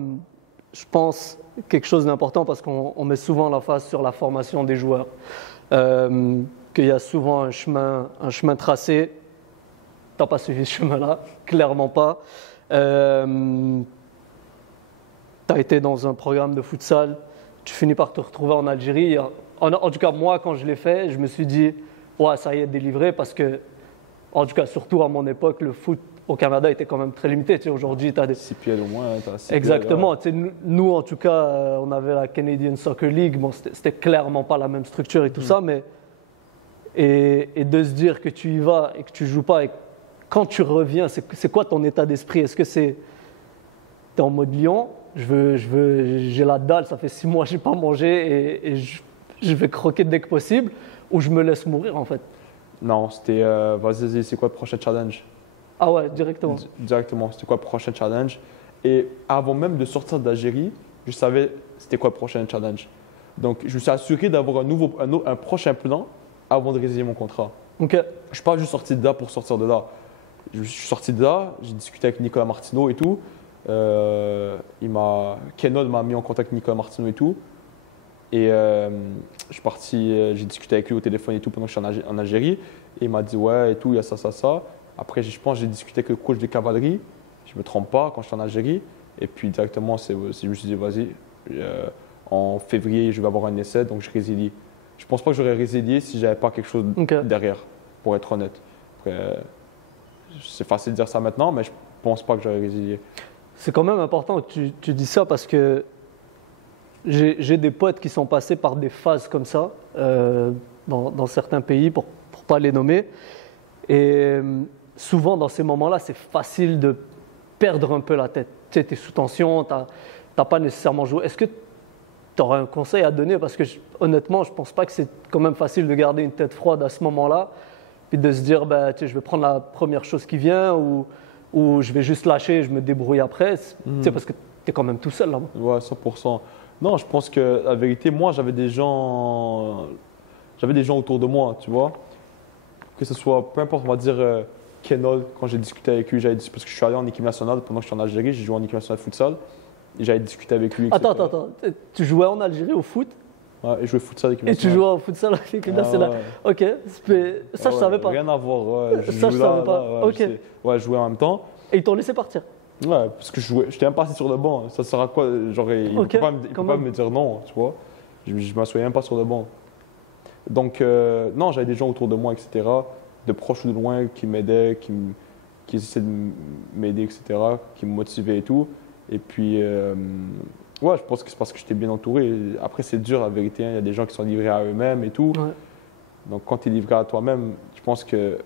je pense, quelque chose d'important parce qu'on met souvent l'emphase sur la formation des joueurs. Qu'il y a souvent un chemin tracé. Tu n'as pas suivi ce chemin-là, clairement pas. Tu as été dans un programme de futsal, tu finis par te retrouver en Algérie. En tout cas, moi, quand je l'ai fait, je me suis dit, ouais, ça y est, délivré, parce que, en tout cas, surtout à mon époque, le foot au Canada était quand même très limité. Tu sais, aujourd'hui, tu as des... 6 pieds au moins. Hein, Exactement. Tu sais, nous, en tout cas, on avait la Canadian Soccer League. Bon, c'était clairement pas la même structure et tout ça, mais... Et de se dire que tu y vas et que tu joues pas, et quand tu reviens, c'est quoi ton état d'esprit? Est-ce que tu es en mode lion? J'ai la dalle, ça fait 6 mois que je n'ai pas mangé et je vais croquer dès que possible, ou je me laisse mourir en fait? Non, c'était vas-y, c'est quoi le prochain challenge? Ah ouais, directement. Directement, c'était quoi le prochain challenge? Et avant même de sortir d'Algérie, je savais c'était quoi le prochain challenge. Donc, je me suis assuré d'avoir un prochain plan avant de résilier mon contrat. Ok. Je ne suis pas juste sorti de là pour sortir de là. Je suis sorti de là, j'ai discuté avec Nicolas Martineau et tout. Kenon m'a mis en contact avec Nicolas Martineau et tout. Et je suis parti, j'ai discuté avec lui au téléphone et tout pendant que je suis en Algérie. Et il m'a dit ouais et tout, il y a ça, ça, ça. Après, je pense que j'ai discuté avec le coach de cavalerie. Je ne me trompe pas quand je suis en Algérie. Et puis directement, je me suis dit vas-y, en février, je vais avoir un essai, donc je résilie. Je ne pense pas que j'aurais résilié si je n'avais pas quelque chose derrière, pour être honnête. Après, c'est facile de dire ça maintenant, mais je ne pense pas que j'aurais résilié. C'est quand même important que tu dis ça parce que j'ai des potes qui sont passés par des phases comme ça dans certains pays, pour ne pas les nommer. Et souvent, dans ces moments-là, c'est facile de perdre un peu la tête. Tu sais, tu es sous tension, tu n'as pas nécessairement joué. Est-ce que tu aurais un conseil à donner? Parce que honnêtement, je ne pense pas que c'est quand même facile de garder une tête froide à ce moment-là, puis de se dire, ben, tu sais, je vais prendre la première chose qui vient, ou je vais juste lâcher et je me débrouille après. Tu sais, parce que tu es quand même tout seul là-bas. Ouais, 100%. Non, je pense que la vérité, moi, j'avais des gens autour de moi, tu vois. Que ce soit, peu importe, on va dire Kenol, quand j'ai discuté avec lui, parce que je suis allé en équipe nationale pendant que je suis en Algérie, j'ai joué en équipe nationale de futsal. Et j'avais discuté avec lui. Etc. Attends. Tu jouais en Algérie au foot? Ouais, et je jouais au futsal avec l'équipe Et nationale. tu jouais au futsal avec l'équipe nationale? Ouais. Ok, ça je savais pas. Rien à voir. Ouais. Ça je savais pas. Ok. Je jouais en même temps. Et ils t'ont laissé partir? Ouais, parce que j'étais même pas assis sur le banc. Ça sert à quoi? Genre, il ne peut pas me dire non, tu vois. Je ne m'assoyais même pas sur le banc. Donc, non, j'avais des gens autour de moi, etc., de proches ou de loin, qui m'aidaient, qui essayaient de m'aider, etc., qui me motivaient et tout. Et puis, ouais, je pense que c'est parce que j'étais bien entouré. Après, c'est dur, la vérité. Il y a des gens qui sont livrés à eux-mêmes et tout. Ouais. Donc, quand tu es livré à toi-même, je pense que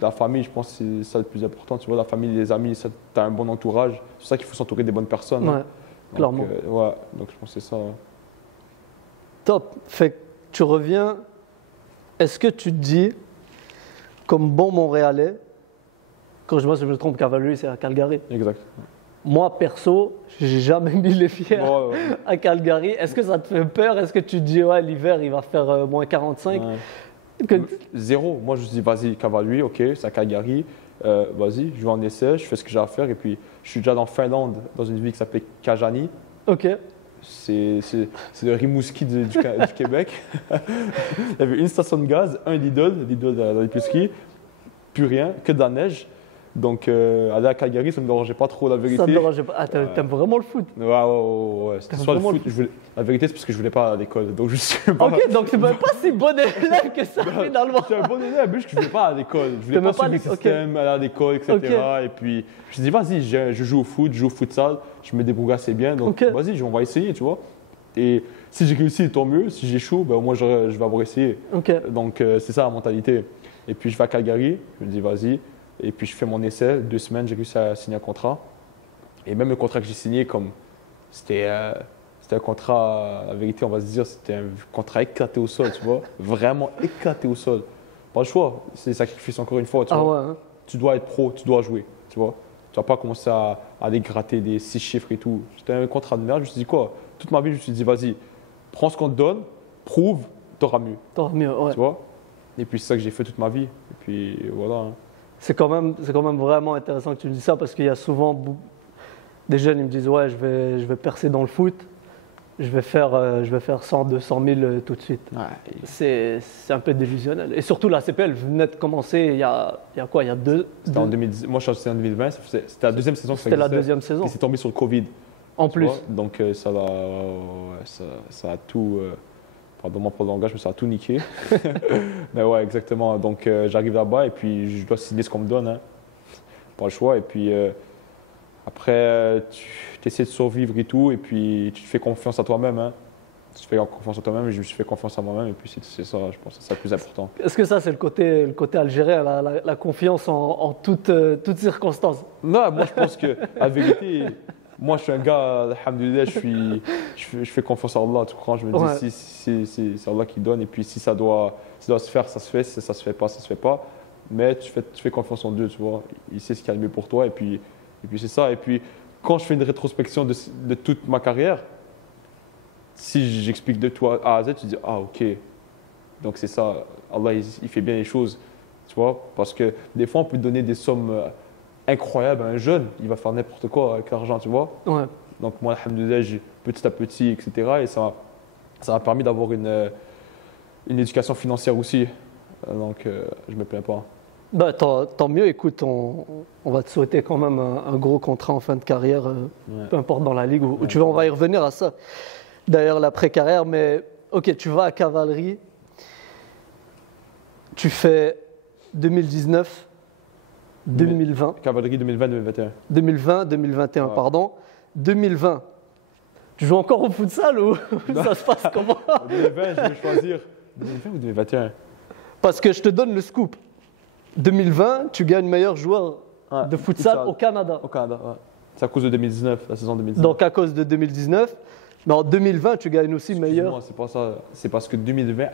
la famille, je pense que c'est ça le plus important. Tu vois, la famille, les amis, tu as un bon entourage. C'est pour ça qu'il faut s'entourer des bonnes personnes. Ouais, clairement. Ouais, donc je pense que c'est ça. Top. Fait que tu reviens. Est-ce que tu te dis, comme bon Montréalais, corrige-moi si je me trompe, Cavalry, c'est à Calgary. Exact. Moi, perso, j'ai jamais mis les pieds Ouais. à Calgary. Est-ce que ça te fait peur? Est-ce que tu te dis, ouais, l'hiver, il va faire moins 45? Ouais. Zéro. Moi, je dis, vas-y, Cavalry, ok, c'est à Calgary. Vas-y, je vais en essai, je fais ce que j'ai à faire. Et puis, je suis déjà en Finlande, dans une ville qui s'appelle Kajani. Ok. C'est le Rimouski du Québec. Il y avait une station de gaz, un Lidl dans l'épicerie, plus rien, que de la neige. Donc, aller à Calgary, ça ne me dérangeait pas trop, la vérité. Ça ne te dérangeait pas. Ah, t'aimes vraiment le foot? Ouais. C'était soit le foot. La vérité, c'est parce que je ne voulais pas aller à l'école. Donc, je suis pas. Ok, donc tu n'es pas si bon élève que ça, finalement. J'étais un bon élève, mais je ne voulais pas aller à l'école. Je voulais pas suivre le système, aller à l'école, etc. Okay. Et puis, je me suis dit, vas-y, je joue au foot, je joue au futsal, je me débrouille assez bien. Donc, vas-y, on va essayer, tu vois. Et si j'ai réussi, tant mieux. Si j'échoue, ben, au moins, je vais avoir essayé. Donc, c'est ça la mentalité. Et puis, je vais à Calgary, je me dis, vas-y. Et puis, je fais mon essai. 2 semaines, j'ai réussi à signer un contrat. Et même le contrat que j'ai signé, comme c'était un contrat, la vérité, on va se dire, c'était un contrat éclaté au sol, tu vois. Vraiment éclaté au sol. Pas le choix. C'est des sacrifices, encore une fois, tu vois. Ouais, hein. Tu dois être pro, tu dois jouer, tu vois. Tu vas pas commencer à aller gratter des 6 chiffres et tout. C'était un contrat de merde. Je me suis dit, quoi? Toute ma vie, je me suis dit, vas-y, prends ce qu'on te donne, prouve, t'auras mieux. T'auras mieux, ouais. Tu vois. Et puis, c'est ça que j'ai fait toute ma vie. Et puis, voilà. Hein. C'est quand même vraiment intéressant que tu me dises ça parce qu'il y a souvent des jeunes qui me disent ouais, je vais percer dans le foot, je vais faire 100, 200 000 tout de suite. Ouais. C'est un peu délusionnel. Et surtout la CPL venait de commencer il y a quoi? Il y a C'était en 2010. Moi, je suis en 2020. C'était la deuxième saison que ça C'était la existait. deuxième saison. Et c'est tombé sur le Covid. En plus. Vois? Donc, ça a tout. Pardon-moi pour le langage, mais ça a tout niqué. Mais ouais, exactement. Donc, j'arrive là-bas et puis je dois signer ce qu'on me donne. Hein. Pas le choix. Et puis, après, tu essaies de survivre et tout. Et puis, tu te fais confiance à toi-même. Hein. Tu te fais confiance à toi-même et je me suis fait confiance à moi-même. Et puis, c'est ça, je pense que c'est ça le plus important. Est-ce que ça, c'est le côté algérien, la confiance en toutes circonstances? Non, moi, je pense que, la vérité. Moi, je suis un gars, alhamdoulilah, je fais confiance à Allah. Tu comprends? Je me dis, si c'est Allah qui donne. Et puis, si ça doit se faire, ça se fait. Si ça se fait pas, ça se fait pas. Mais tu fais confiance en Dieu, tu vois. Il sait ce qui est le mieux pour toi. Et puis c'est ça. Et puis, quand je fais une rétrospection de toute ma carrière, si j'explique de toi A à Z, tu dis, ah, ok. Donc, c'est ça. Allah, il fait bien les choses. Tu vois? Parce que des fois, on peut donner des sommes incroyable, un jeune, il va faire n'importe quoi avec l'argent, tu vois. Ouais. Donc moi, alhamdoulilah, petit à petit, etc. Et ça m'a permis d'avoir une éducation financière aussi. Donc je ne me plains pas. Bah, tant mieux, écoute, on va te souhaiter quand même un gros contrat en fin de carrière, peu importe dans la ligue où tu vas, on va y revenir à ça. D'ailleurs, l'après-carrière, mais ok, tu vas à Cavalerie, tu fais 2019, 2020. Cavalerie 2020-2021. 2020-2021, ouais. Pardon. 2020. Tu joues encore au futsal ou ça se passe comment? 2020, je vais choisir 2020 ou 2021? Parce que je te donne le scoop. 2020, tu gagnes meilleur joueur de futsal au Canada. Au Canada, ouais. C'est à cause de 2019, la saison 2019. Donc à cause de 2019. Mais en 2020, tu gagnes aussi meilleur. C'est pas ça. C'est parce que 2020,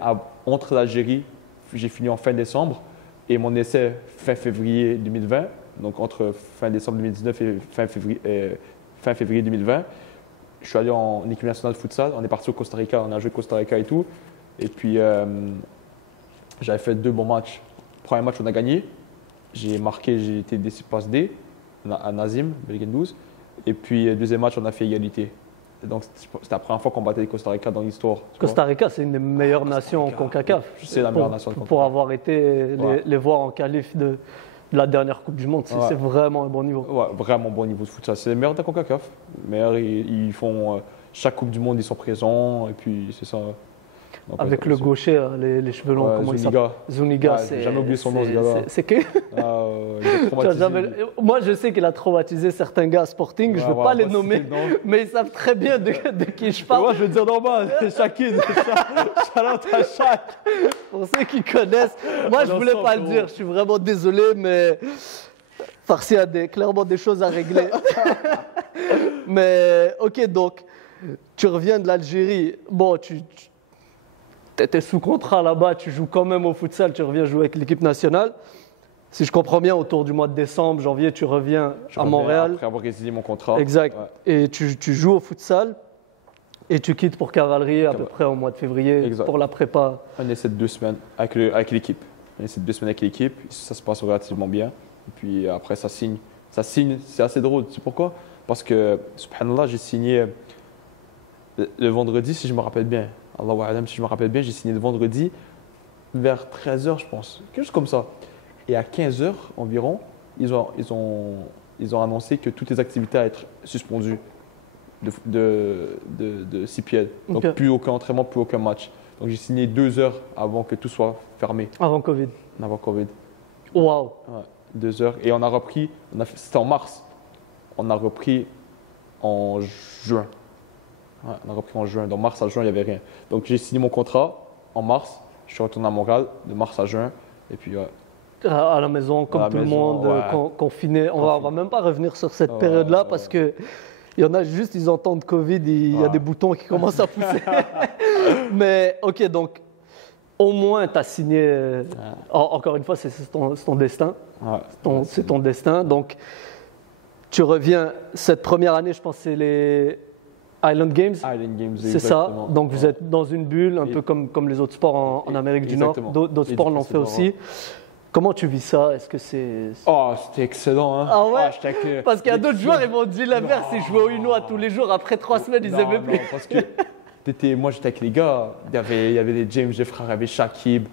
entre l'Algérie, j'ai fini en fin décembre. Et mon essai fin février 2020, donc entre fin décembre 2019 et fin février 2020, je suis allé en équipe nationale de futsal. On est parti au Costa Rica, on a joué au Costa Rica et tout. Et puis, j'avais fait 2 bons matchs. Premier match, on a gagné. J'ai marqué, j'ai été passe D à Nazim, Belgique 12. Et puis, deuxième match, on a fait égalité. Et donc, c'était la première fois qu'on battait le Costa Rica dans l'histoire. Costa Rica, c'est une des meilleures nations en CONCACAF. C'est la meilleure nation de CONCACAF. Pour avoir été les voir en qualif de la dernière Coupe du Monde, c'est vraiment un bon niveau. Ouais, vraiment bon niveau de futsal. C'est les meilleurs de la CONCACAF. Les meilleurs, ils font chaque Coupe du Monde, ils sont présents. Et puis, c'est ça. Non, Avec le gaucher, là, les cheveux longs, comment il s'appelle? Zuniga. Ouais, j'ai jamais oublié son nom, ce gars-là. C'est que... Il a traumatisé. Moi, je sais qu'il a traumatisé certains gars à Sporting, je ne veux pas les nommer, mais ils savent très bien de qui je parle. Moi, je veux dire normal, Shakid, Charlotte à Shaq. Pour ceux qui connaissent, moi, je ne voulais pas le dire, je suis vraiment désolé, mais Farsi a clairement des choses à régler. Mais, ok, donc, tu reviens de l'Algérie, bon, tu étais sous contrat là-bas, tu joues quand même au futsal, tu reviens jouer avec l'équipe nationale. Si je comprends bien, autour du mois de décembre, janvier, tu reviens à Montréal. Après avoir résilié mon contrat. Exact. Ouais. Et tu joues au futsal et tu quittes pour Cavalerie à peu près au mois de février pour la prépa. On essaie de 2 semaines avec l'équipe. On essaie de 2 semaines avec l'équipe. Ça se passe relativement bien. Et puis après, ça signe. C'est assez drôle. Tu sais pourquoi? Parce que, subhanallah, j'ai signé le vendredi, si je me rappelle bien. Allahu a'lam, si je me rappelle bien, j'ai signé le vendredi vers 13h, je pense. Quelque chose comme ça. Et à 15h environ, ils ont annoncé que toutes les activités allaient être suspendues de CPL. Donc plus aucun entraînement, plus aucun match. Donc j'ai signé 2 heures avant que tout soit fermé. Avant Covid. Avant Covid. Waouh. Ouais, 2 heures. Et on a repris, c'était en mars. On a repris en juin. Ouais, on a repris en juin. De mars à juin, il n'y avait rien. Donc j'ai signé mon contrat en mars. Je suis retourné à Montréal de mars à juin. Et puis à la maison, comme tout le monde, confiné. On va même pas revenir sur cette période-là parce que il y en a juste, ils entendent Covid, il y a des boutons qui commencent à pousser. Mais ok, donc au moins tu as signé. Encore une fois, c'est ton destin. Ouais, c'est ton destin. Donc tu reviens cette première année, je pense, c'est les Island Games. Island Games, c'est ça. Donc vous êtes dans une bulle, un peu comme les autres sports en Amérique du Nord. D'autres sports l'ont fait aussi. Comment tu vis ça? Est-ce que c'est... Oh, c'était excellent. Hein? Ah ouais? Parce qu'il y a d'autres joueurs, ils m'ont dit l'inverse. Ils jouaient au Unoa tous les jours. Après 3 semaines, ils n'aimaient plus. Parce que moi, j'étais avec les gars. Il y avait des James Jeffrey, il y avait Shakib,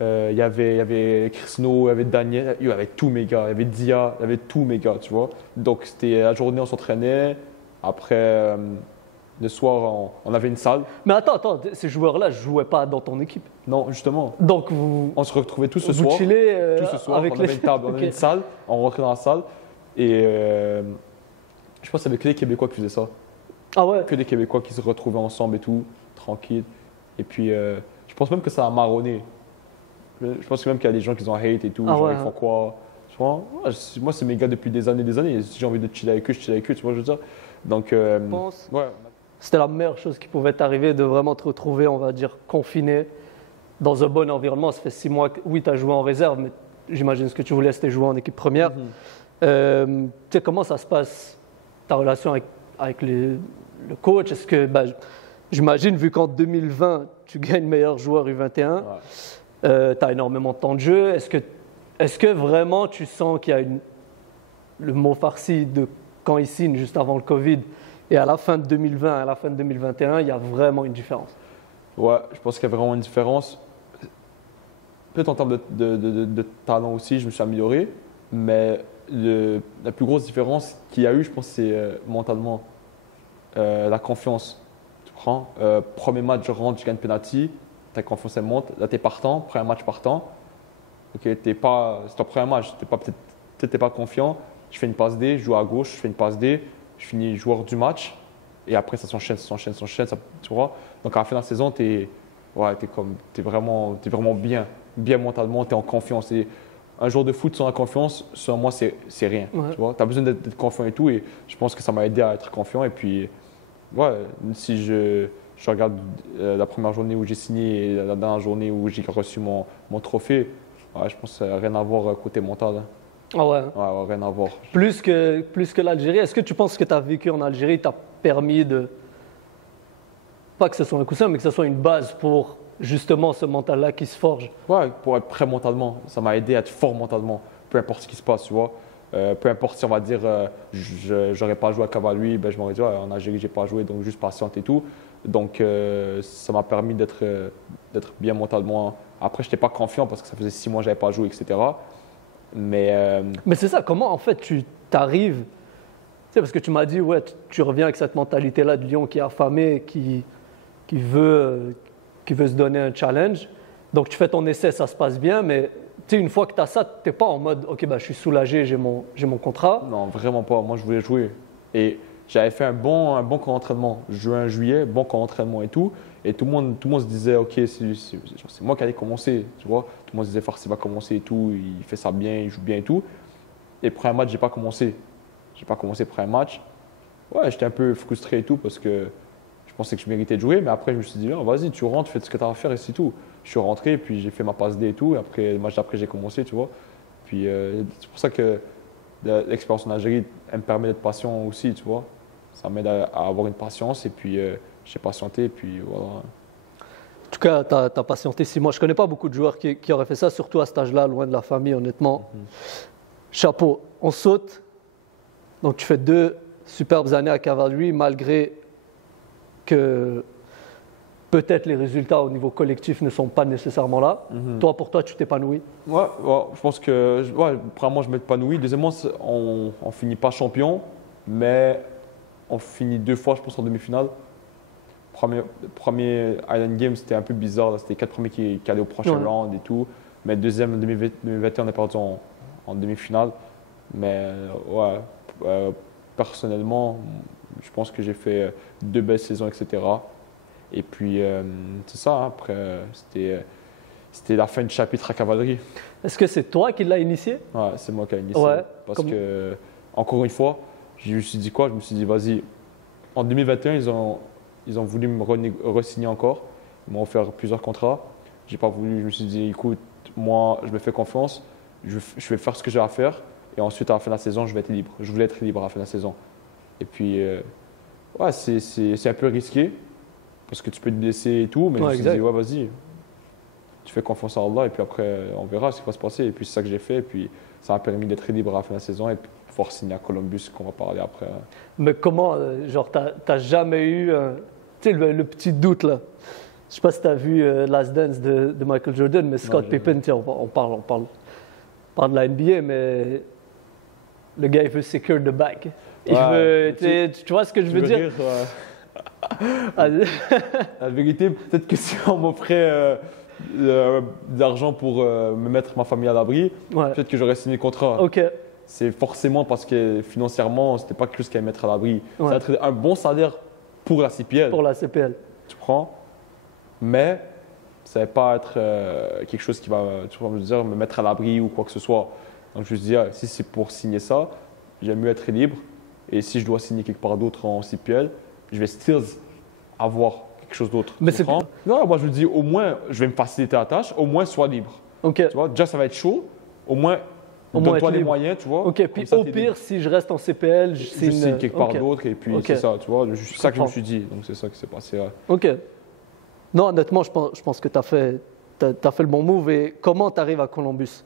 il y avait Chris No, il y avait Daniel. Il y avait tous mes gars. Il y avait Dia, il y avait tous mes gars, tu vois. Donc, c'était la journée, on s'entraînait. Après, le soir, on avait une salle. Mais attends, ces joueurs-là ne jouaient pas dans ton équipe? Non, justement. Donc, on se retrouvait tous ce vous soir. Chillez, tous ce soir, avec on avait une table, on avait une salle. On rentrait dans la salle. Et je pense que c'était que les Québécois qui faisaient ça. Ah ouais? Que des Québécois qui se retrouvaient ensemble et tout, tranquille. Et puis, je pense même que ça a marronné. Je pense même qu'il y a des gens qui ont hate et tout. Genre, ils font quoi? Moi, c'est mes gars depuis des années. Si j'ai envie de chiller avec eux, je chill avec eux, tu vois, je veux dire. Donc, je pense. C'était la meilleure chose qui pouvait t'arriver de vraiment te retrouver, on va dire, confiné dans un bon environnement. Ça fait 6 mois que, oui, tu as joué en réserve, mais j'imagine ce que tu voulais, c'était jouer en équipe première. Tu sais, comment ça se passe, ta relation avec le coach? Est-ce que, j'imagine, vu qu'en 2020, tu gagnes meilleur joueur U21, tu as énormément de temps de jeu. Est-ce que vraiment tu sens qu'il y a le mot farci de quand il signe juste avant le Covid et à la fin de 2020, à la fin de 2021, il y a vraiment une différence? Ouais, je pense qu'il y a vraiment une différence. Peut-être en termes de talent aussi, je me suis amélioré. Mais la plus grosse différence qu'il y a eu, je pense, c'est mentalement la confiance. Tu prends, premier match, je rentre, je gagne penalty, ta confiance elle monte. Là, tu es partant, premier match partant. Ok, c'est ton premier match, peut-être t'es pas confiant. Je fais une passe D, je joue à gauche, je fais une passe D, je finis joueur du match. Et après, ça s'enchaîne, tu vois. Donc, à la fin de la saison, t'es vraiment bien mentalement, tu es en confiance. Et un jour de foot sans la confiance, selon moi, c'est rien. Ouais. Tu vois, tu as besoin d'être confiant et tout. Et je pense que ça m'a aidé à être confiant. Et puis, si je regarde la première journée où j'ai signé et la dernière journée où j'ai reçu mon trophée, je pense que ça n'a rien à voir côté mental. Ah ouais. Ouais, rien à voir. Plus que l'Algérie, est-ce que tu penses que tu as vécu en Algérie t'a permis de, pas que ce soit un coussin, mais que ce soit une base pour justement ce mental-là qui se forge? Ouais, pour être prêt mentalement. Ça m'a aidé à être fort mentalement, peu importe ce qui se passe, tu vois. Peu importe si on va dire je n'aurais pas joué à Cavalois, je m'aurais dit en Algérie, j'ai pas joué, donc juste patiente et tout. Donc ça m'a permis d'être bien mentalement. Après, je n'étais pas confiant parce que ça faisait 6 mois que je n'avais pas joué, etc. Mais c'est ça, comment en fait tu t'arrives, parce que tu m'as dit, ouais, tu reviens avec cette mentalité-là de Lyon qui est affamé, qui veut qui veut se donner un challenge. Donc, tu fais ton essai, ça se passe bien, mais une fois que tu as ça, tu n'es pas en mode « Ok, je suis soulagé, j'ai mon contrat ». Non, vraiment pas. Moi, je voulais jouer. Et j'avais fait un bon camp d'entraînement. Je jouais en juillet, bon camp d'entraînement et tout. Et tout le monde se disait « Ok, c'est moi qui allais commencer. » Tu vois, tout le monde se disait « Farsi va commencer et tout. Il fait ça bien, il joue bien et tout. » Et premier match, j'ai pas commencé. J'ai pas commencé le premier match. Ouais, j'étais un peu frustré et tout parce que je pensais que je méritais de jouer. Mais après, je me suis dit « Vas-y, tu rentres, fais ce que tu as à faire et c'est tout. » Je suis rentré, puis j'ai fait ma passe D et tout. Et après, le match d'après, j'ai commencé, tu vois. Puis c'est pour ça que l'expérience en Algérie, elle me permet d'être patient aussi, tu vois. Ça m'aide à avoir une patience et puis j'ai patienté et puis voilà. En tout cas, tu as patienté 6 mois. Je ne connais pas beaucoup de joueurs qui auraient fait ça, surtout à cet âge-là, loin de la famille, honnêtement. Chapeau. On saute. Donc, tu fais 2 superbes années à Cavalry, malgré que peut-être les résultats au niveau collectif ne sont pas nécessairement là. Toi, pour toi, tu t'épanouis? Ouais, je pense que, premièrement, je m'épanouis. Deuxièmement, on ne finit pas champion, mais on finit 2 fois, je pense, en demi-finale. Premier Island Games, c'était un peu bizarre. C'était les 4 premiers qui allaient au prochain round et tout. Mais deuxième, en 2021, on est perdu en demi-finale. Mais personnellement, je pense que j'ai fait 2 belles saisons, etc. Et puis, c'est ça. Hein, après, c'était la fin du chapitre à Cavalerie. Est-ce que c'est toi qui l'as initié? Ouais, c'est moi qui l'ai initié. Ouais, parce que, encore une fois, je me suis dit quoi? Je me suis dit, vas-y. En 2021, ils ont voulu me re-signer encore. Ils m'ont offert plusieurs contrats. J'ai pas voulu. Je me suis dit, écoute, moi, je me fais confiance. Je vais faire ce que j'ai à faire. Et ensuite, à la fin de la saison, je vais être libre. Je voulais être libre à la fin de la saison. Et puis, ouais, c'est un peu risqué. Parce que tu peux te blesser et tout. Mais je me suis dit, ouais, vas-y. Tu fais confiance à Allah. Et puis après, on verra ce qui va se passer. Et puis, c'est ça que j'ai fait. Et puis, ça m'a permis d'être libre à la fin de la saison. Et puis, pouvoir signer à Columbus, qu'on va parler après. Mais comment, genre, t'as jamais eu le petit doute là? Je sais pas si tu as vu Last Dance de Michael Jordan, mais Scott Pippen, on parle de la NBA, mais le gars, il veut secure the bag. Tu vois ce que je veux dire? La vérité, peut-être que si on m'offrait d'argent pour me mettre ma famille à l'abri, peut-être que j'aurais signé le contrat. Ok. C'est forcément parce que financièrement, c'était pas quelque chose qui allait mettre à l'abri. Ça va être un bon salaire pour la CPL. Pour la CPL. Tu prends, mais ça ne va pas être quelque chose qui va, tu vois, me mettre à l'abri ou quoi que ce soit. Donc je me dis, si c'est pour signer ça, j'aime mieux être libre. Et si je dois signer quelque part d'autre en CPL, je vais still avoir quelque chose d'autre. Mais c'est pas... Non, moi je me dis, au moins, je vais me faciliter la tâche, au moins sois libre. Ok. Tu vois, déjà ça va être chaud, au moins donne-toi les moyens, tu vois. Ok, puis au pire, si je reste en CPL, je signe quelque part d'autre et puis c'est ça, tu vois. C'est ça que je me suis dit, donc c'est ça qui s'est passé. Ok. Non, honnêtement, je pense que tu as fait le bon move. Et comment tu arrives à Columbus?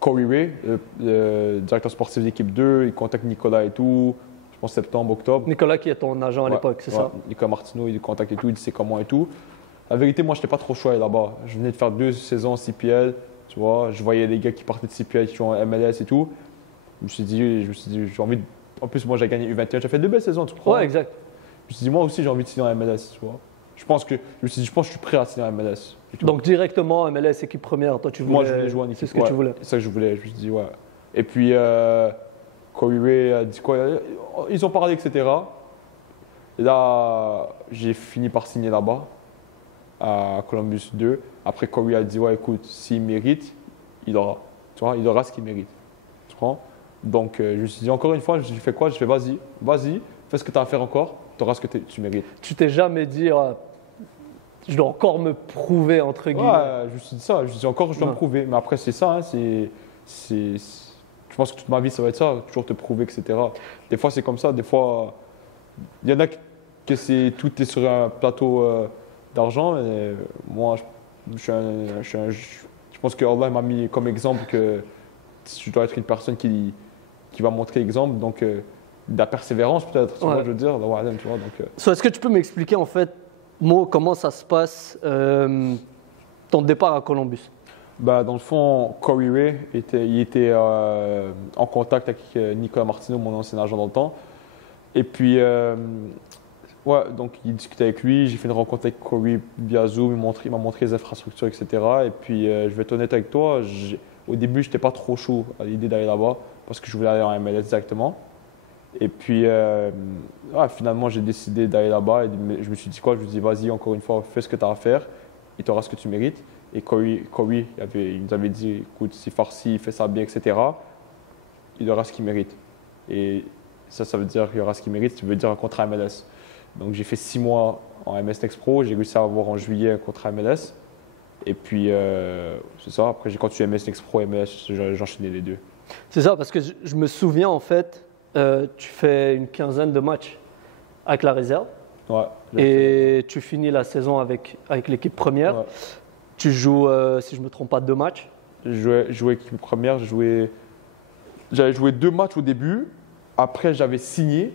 Corey Ray, le directeur sportif d'équipe 2, il contacte Nicolas et tout, je pense septembre, octobre. Nicolas qui est ton agent à l'époque, c'est ça? Nicolas Martineau, il le contacte et tout, il sait comment et tout. La vérité, moi, je n'étais pas trop chaud là-bas. Je venais de faire 2 saisons en CPL, tu vois. Je voyais les gars qui partaient de CPL, qui jouent en MLS et tout. Je me suis dit, j'ai envie de... En plus, moi, j'ai gagné U21, j'ai fait 2 belles saisons, tu crois? Ouais, exact. Je me suis dit, moi aussi, j'ai envie de signer en MLS, tu vois. Je me suis dit, je pense que je suis prêt à signer en MLS. Donc, directement, MLS, équipe première, toi, tu voulais... Moi, je voulais jouer en équipe. C'est ce que tu voulais. C'est ça que je voulais. Je me suis dit, ouais. Et puis, Corey Ray a dit quoi? Ils ont parlé, etc. Et là, j'ai fini par signer là-bas, à Columbus 2. Après, Corey a dit, ouais, écoute, s'il mérite, il aura. Tu vois, il aura ce qu'il mérite. Tu comprends? Donc, je me suis dit, encore une fois, je fais quoi? Je fais, vas-y, fais ce que tu as à faire encore, tu auras ce que tu mérites. Tu t'es jamais dit, je dois encore me prouver, entre guillemets? Ouais, je me suis dit ça, je me suis dit encore, je dois me prouver. Mais après, c'est ça, hein, je pense que toute ma vie, ça va être ça, toujours te prouver, etc. Des fois, c'est comme ça, des fois, il y en a que tout est sur un plateau d'argent. Et moi, je pense que Allah m'a mis comme exemple que je dois être une personne qui va montrer l'exemple, donc de la persévérance peut-être, tu vois, je veux dire, tu vois. Est-ce que tu peux m'expliquer en fait, Mo, comment ça se passe ton départ à Columbus? Dans le fond, Corey Ray était en contact avec Nicolas Martineau, mon ancien agent dans le temps. Et puis, Ouais, donc il discutait avec lui, j'ai fait une rencontre avec Corey via Zoom, il m'a montré les infrastructures, etc. Et puis, je vais être honnête avec toi, au début, je n'étais pas trop chaud à l'idée d'aller là-bas parce que je voulais aller en MLS directement. Et puis, finalement, j'ai décidé d'aller là-bas et je me suis dit quoi? Je me suis dit, vas-y, encore une fois, fais ce que tu as à faire, il t'aura ce que tu mérites. Et Corey il nous avait dit, écoute, si Farsi fait ça bien, etc., il aura ce qu'il mérite. Et ça veut dire qu'il aura ce qu'il mérite, ça veut dire un contrat MLS. Donc j'ai fait 6 mois en MS Next Pro, j'ai réussi à avoir en juillet un contrat MLS. Et puis c'est ça, après j'ai continué MS Next Pro et MLS, j'ai enchaîné les deux. C'est ça, parce que je me souviens en fait, tu fais une quinzaine de matchs avec la réserve. Ouais, et tu finis la saison avec l'équipe première. Ouais. Tu joues, si je ne me trompe pas, 2 matchs. Je jouais équipe première, j'avais joué 2 matchs au début. Après, j'avais signé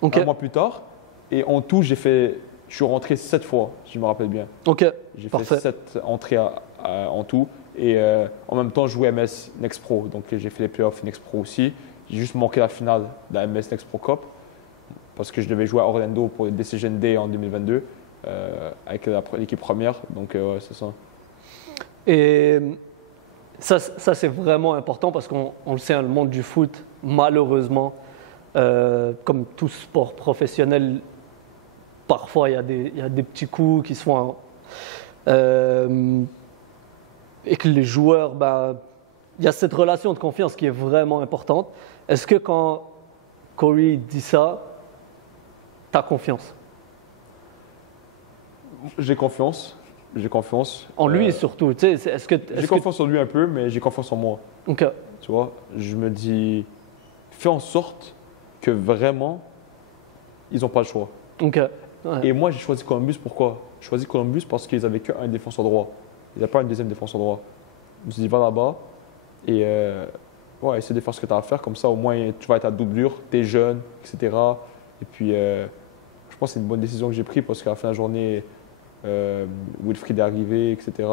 Okay. un mois plus tard. Et en tout, je suis rentré 7 fois, si je me rappelle bien. Ok, J'ai parfait. fait 7 entrées en tout. Et en même temps, je jouais MS Next Pro. Donc j'ai fait les playoffs Next Pro aussi. J'ai juste manqué la finale de la MS Next Pro Cup parce que je devais jouer à Orlando pour le Decision Day en 2022 avec l'équipe première. Donc ouais, c'est ça. Et ça c'est vraiment important parce qu'on le sait, hein, le monde du foot, malheureusement, comme tout sport professionnel, parfois il y a des petits coups qui se font. Et que les joueurs, il y a cette relation de confiance qui est vraiment importante. Est-ce que quand Corey dit ça, tu as confiance? J'ai confiance. En lui surtout. Tu sais, J'ai confiance en lui un peu, mais j'ai confiance en moi. Ok. Tu vois, je me dis, fais en sorte que vraiment, ils n'ont pas le choix. Ok. Ouais. Et moi, j'ai choisi Columbus. Pourquoi? J'ai choisi Columbus parce qu'ils n'avaient qu'un défenseur droit. Ils n'avaient pas une deuxième défenseur droit. Je me suis dit, va là-bas et essaie de faire ce que tu as à faire. Comme ça, au moins, tu vas être à doublure, tu es jeune, etc. Et puis, je pense que c'est une bonne décision que j'ai prise parce qu'à la fin de la journée, Wilfried est arrivé, etc.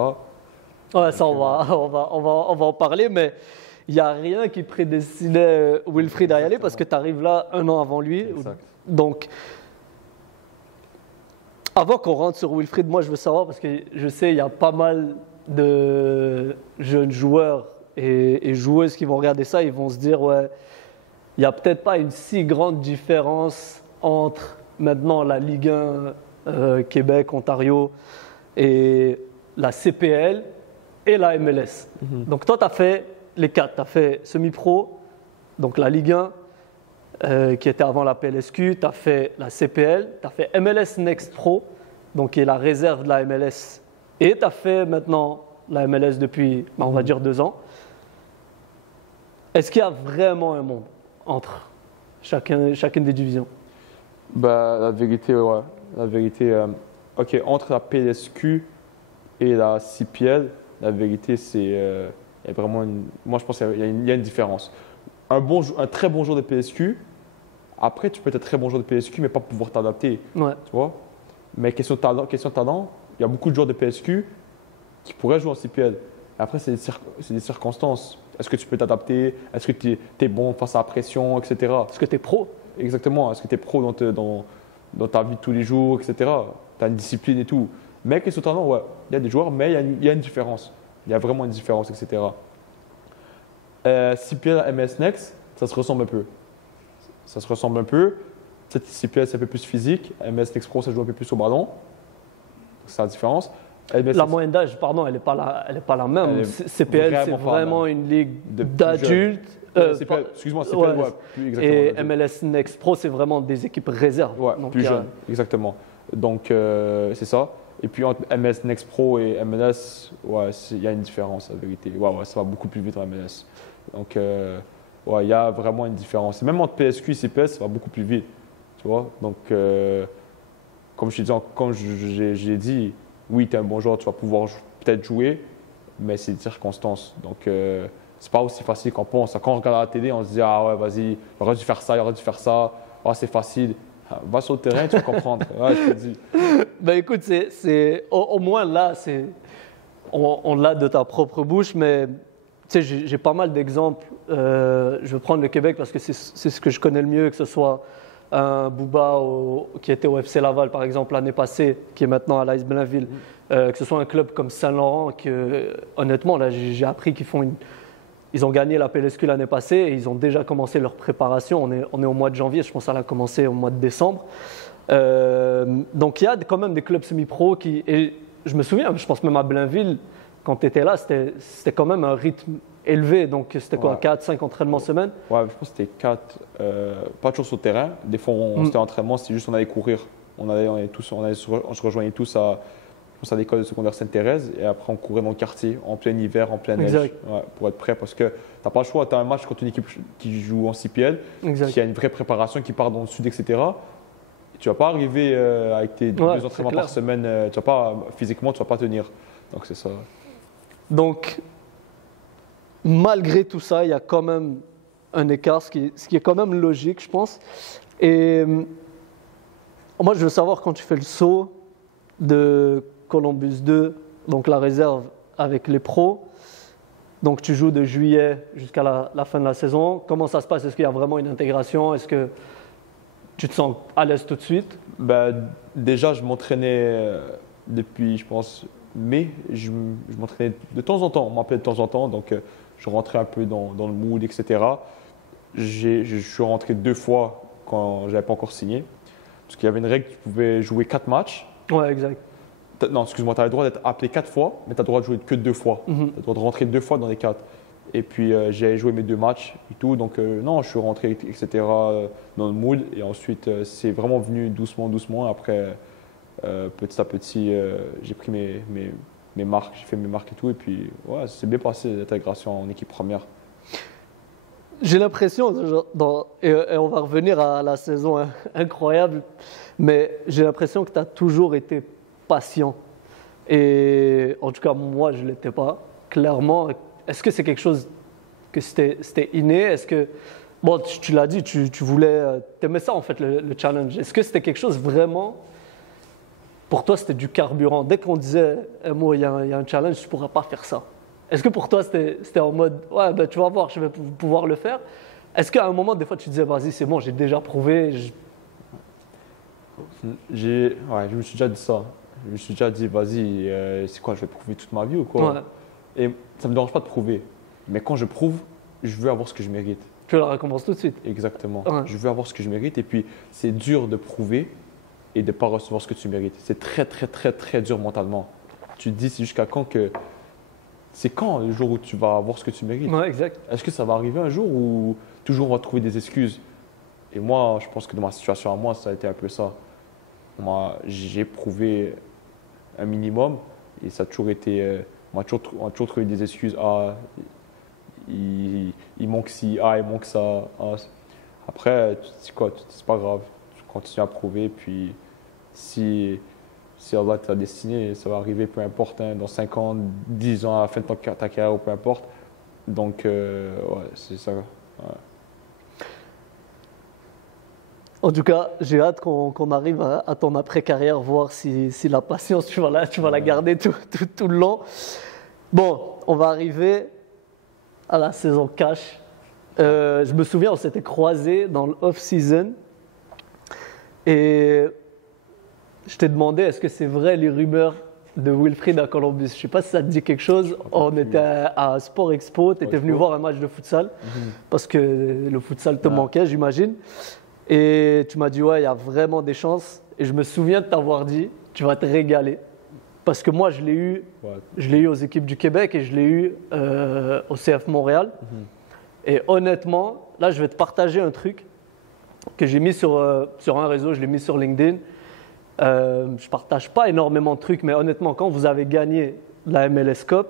Ouais, ça, on va en parler, mais il n'y a rien qui prédestinait Wilfried à y aller parce que tu arrives là 1 an avant lui. Exact. Donc, avant qu'on rentre sur Wilfried, moi je veux savoir parce que je sais il y a pas mal de jeunes joueurs et joueuses qui vont regarder ça, ils vont se dire ouais, il n'y a peut-être pas une si grande différence entre maintenant la Ligue 1 Québec, Ontario et la CPL et la MLS. Donc toi tu as fait les 4, tu as fait semi-pro, donc la Ligue 1 qui était avant la PLSQ, tu as fait la CPL, tu as fait MLS Next Pro, donc qui est la réserve de la MLS, et tu as fait maintenant la MLS depuis, on va dire 2 ans. Est-ce qu'il y a vraiment un monde entre chacune des divisions? La vérité, ouais. La vérité, OK, entre la PLSQ et la CPL, la vérité, c'est il y a vraiment moi, je pense qu'il y a une différence. Un très bon joueur de PLSQ, après, tu peux être un très bon joueur de PLSQ, mais pas pouvoir t'adapter. Ouais. Tu vois? Mais question de talent, il y a beaucoup de joueurs de PLSQ qui pourraient jouer en CPL. Après, c'est des circonstances. Est-ce que tu peux t'adapter? Est-ce que tu es bon face à la pression, etc. Est-ce que tu es pro? Exactement. Est-ce que tu es pro dans ta vie de tous les jours, etc. Tu as une discipline et tout. Mais question de talent, ouais, il y a des joueurs, mais il y a une différence. Il y a vraiment une différence, etc. CPL, MS Next, ça se ressemble un peu. Cette CPL, c'est un peu plus physique. MS Next Pro, ça joue un peu plus au ballon. C'est la différence. La moyenne d'âge, pardon, elle n'est pas la même. CPL, c'est vraiment une ligue d'adultes. Excuse-moi, CPL, ouais, plus exactement. Et MLS Next Pro, c'est vraiment des équipes réserves. Ouais, plus jeunes, exactement. Donc, c'est ça. Et puis, entre MS Next Pro et MLS, ouais, il y a une différence, la vérité. Ouais, ça va beaucoup plus vite en MLS. Donc, il y a vraiment une différence. Et même entre PSQ et CPS, ça va beaucoup plus vite. Tu vois? Donc, comme j'ai dit, oui, tu es un bon joueur, tu vas pouvoir peut-être jouer, mais c'est des circonstances. Donc, c'est pas aussi facile qu'on pense. Quand on regarde la télé, on se dit, ah ouais, vas-y, j'aurais dû faire ça, Ah, c'est facile. Va sur le terrain, tu vas comprendre. Ouais, je te dis. Écoute, au moins là, on l'a de ta propre bouche, mais tu sais, j'ai pas mal d'exemples. Je vais prendre le Québec parce que c'est ce que je connais le mieux, que ce soit un Bouba qui était au FC Laval, par exemple, l'année passée, qui est maintenant à l'AS Blainville, que ce soit un club comme Saint-Laurent, que honnêtement, là, j'ai appris ils ont gagné la PLSQ l'année passée et ils ont déjà commencé leur préparation. On est au mois de janvier, je pense que ça a commencé au mois de décembre. Donc il y a quand même des clubs semi-pro et je me souviens, je pense même à Blainville, quand tu étais là, c'était quand même un rythme élevé. Donc c'était quoi, 4-5 entraînements semaine? Ouais, je pense que c'était 4, pas toujours sur le terrain. Des fois, c'était entraînement, c'était juste on allait courir. On se rejoignait tous à l'école de secondaire Sainte-Thérèse et après on courait dans le quartier en plein hiver, en pleine neige, pour être prêt parce que tu n'as pas le choix. Tu as un match contre une équipe qui joue en CPL, qui a une vraie préparation, qui part dans le sud, etc. Tu ne vas pas arriver avec tes 2 entraînements par semaine, physiquement, tu ne vas pas tenir. Donc c'est ça. Donc, malgré tout ça, il y a quand même un écart, ce qui est quand même logique, je pense. Et moi, je veux savoir quand tu fais le saut de Columbus 2, donc la réserve avec les pros. Donc tu joues de juillet jusqu'à la fin de la saison. Comment ça se passe? Est-ce qu'il y a vraiment une intégration? Est-ce que tu te sens à l'aise tout de suite? Déjà, je m'entraînais depuis, je pense, mai. Je m'entraînais de temps en temps. On m'appelait de temps en temps. Donc je rentrais un peu dans le mood, etc. Je suis rentré 2 fois quand je n'avais pas encore signé. Parce qu'il y avait une règle, tu pouvais jouer 4 matchs. Ouais, exact. Non, excuse-moi, tu as le droit d'être appelé 4 fois, mais tu as le droit de jouer que 2 fois. Tu as le droit de rentrer 2 fois dans les 4. Et puis, j'ai joué mes 2 matchs et tout. Donc, non, je suis rentré, etc., dans le mood. Et ensuite, c'est vraiment venu doucement, doucement. Après, petit à petit, j'ai pris mes marques, j'ai fait mes marques et tout. Et puis, ouais, c'est bien passé l'intégration en équipe première. J'ai l'impression, et on va revenir à la saison incroyable, mais j'ai l'impression que tu as toujours été patient. Et en tout cas, moi, je ne l'étais pas, clairement. Est-ce que c'est quelque chose que c'était inné? Est-ce que, bon, tu l'as dit, tu voulais, t'aimais ça en fait, le challenge. Est-ce que c'était quelque chose vraiment, pour toi, c'était du carburant? Dès qu'on disait, moi, il y a un challenge, tu ne pourras pas faire ça. Est-ce que pour toi, c'était en mode, ouais, ben, tu vas voir, je vais pouvoir le faire? Est-ce qu'à un moment, des fois, tu disais, vas-y, c'est bon, j'ai déjà prouvé? Je me suis déjà dit ça. Je me suis déjà dit, vas-y, c'est quoi, je vais prouver toute ma vie ou quoi? Ouais. Et ça ne me dérange pas de prouver. Mais quand je prouve, je veux avoir ce que je mérite. Tu veux la récompense tout de suite? Exactement. Ouais. Je veux avoir ce que je mérite. Et puis, c'est dur de prouver et de ne pas recevoir ce que tu mérites. C'est très, très, très, très dur mentalement. Tu te dis, c'est jusqu'à quand que. C'est quand le jour où tu vas avoir ce que tu mérites? Ouais, exact. Est-ce que ça va arriver un jour où toujours on va trouver des excuses? Et moi, je pense que dans ma situation à moi, ça a été un peu ça. Moi, j'ai prouvé un minimum et ça a toujours été. On a toujours trouvé des excuses. Ah, il manque ci, ah, il manque ça. Ah. Après, c'est quoi? C'est pas grave. Tu continues à prouver. Puis, si Allah t'a destiné, ça va arriver, peu importe, hein, dans 5 ans, 10 ans, à la fin de ta carrière, ou peu importe. Donc, ouais, c'est ça. Ouais. En tout cas, j'ai hâte qu'on arrive à ton après-carrière, voir si la patience, tu vas la garder tout le long. Bon, on va arriver à la saison cash. Je me souviens, on s'était croisés dans le off-season. Et je t'ai demandé, est-ce que c'est vrai les rumeurs de Wilfried à Columbus? Je ne sais pas si ça te dit quelque chose. On était à Sport Expo, tu étais venu voir un match de futsal, parce que le futsal te manquait, j'imagine. Et tu m'as dit, ouais, il y a vraiment des chances. Et je me souviens de t'avoir dit, tu vas te régaler. Parce que moi, je l'ai eu aux équipes du Québec et je l'ai eu au CF Montréal. Et honnêtement, là, je vais te partager un truc que j'ai mis sur un réseau, je l'ai mis sur LinkedIn. Je ne partage pas énormément de trucs, mais honnêtement, quand vous avez gagné la MLS Cup,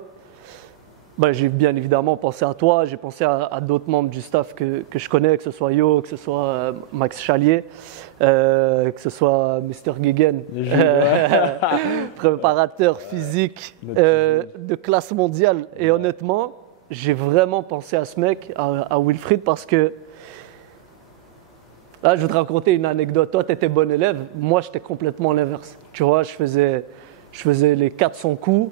ben, j'ai bien évidemment pensé à toi, j'ai pensé à d'autres membres du staff que je connais, que ce soit Yo, que ce soit Max Chalier, que ce soit Mr. Guéguen, préparateur physique de classe mondiale. Et honnêtement, j'ai vraiment pensé à ce mec, à Wilfried, parce que là, je vais te raconter une anecdote. Toi, tu étais bon élève, moi, j'étais complètement l'inverse. Tu vois, je faisais les 400 coups.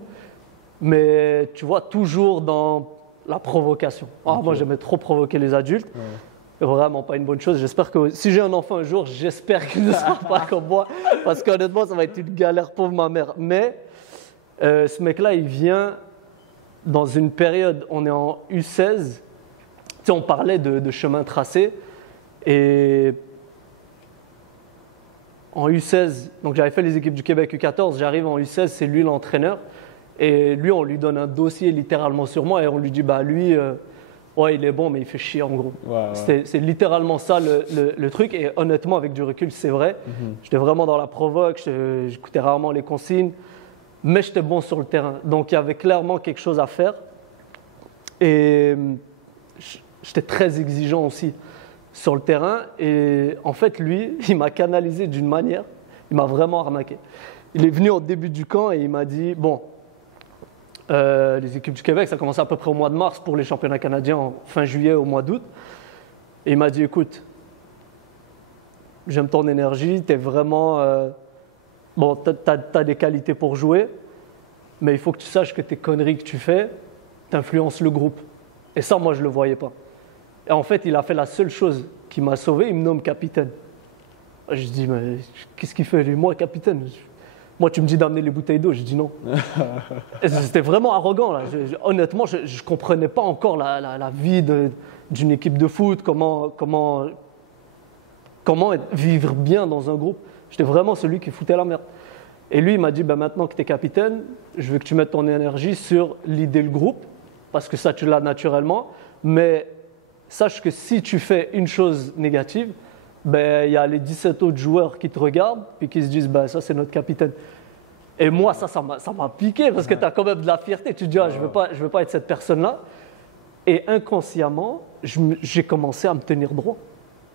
Mais tu vois, toujours dans la provocation. Ah, okay. Moi, j'aimais trop provoquer les adultes. Ouais. c'est vraiment pas une bonne chose. J'espère que si j'ai un enfant un jour, j'espère qu'il ne sera pas comme moi, parce qu'honnêtement, ça va être une galère pour ma mère. Mais ce mec-là, il vient dans une période, on est en U16, tu sais, on parlait de chemin tracé, et en U16, donc j'avais fait les équipes du Québec U14, j'arrive en U16, c'est lui l'entraîneur, et lui, on lui donne un dossier littéralement sur moi, et on lui dit, bah lui, ouais, il est bon, mais il fait chier en gros. C'est littéralement ça le truc, et honnêtement, avec du recul, c'est vrai. J'étais vraiment dans la provoque, j'écoutais rarement les consignes, mais j'étais bon sur le terrain. Donc il y avait clairement quelque chose à faire, et j'étais très exigeant aussi sur le terrain, et en fait, lui, il m'a canalisé d'une manière, il m'a vraiment arnaqué. Il est venu au début du camp et il m'a dit, bon, les équipes du Québec, ça commençait à peu près au mois de mars pour les championnats canadiens, en fin juillet, au mois d'août. Et il m'a dit, écoute, j'aime ton énergie, t'es vraiment, bon, t'as des qualités pour jouer, mais il faut que tu saches que tes conneries que tu fais, t'influencent le groupe. Et ça, moi, je le voyais pas. Et en fait, il a fait la seule chose qui m'a sauvé, il me nomme capitaine. Je dis, mais qu'est-ce qu'il fait, lui? Moi, capitaine? Moi, tu me dis d'amener les bouteilles d'eau, je dis non. C'était vraiment arrogant, là. Honnêtement, je ne comprenais pas encore la vie d'une équipe de foot, comment vivre bien dans un groupe. J'étais vraiment celui qui foutait la merde. Et lui, il m'a dit, ben, maintenant que tu es capitaine, je veux que tu mettes ton énergie sur l'idée le groupe, parce que ça, tu l'as naturellement, mais sache que si tu fais une chose négative, ben, y a les 17 autres joueurs qui te regardent et qui se disent ben, ça, c'est notre capitaine. Et moi, ça m'a piqué parce que tu as quand même de la fierté. Tu te dis, je veux pas être cette personne-là. Et inconsciemment, j'ai commencé à me tenir droit.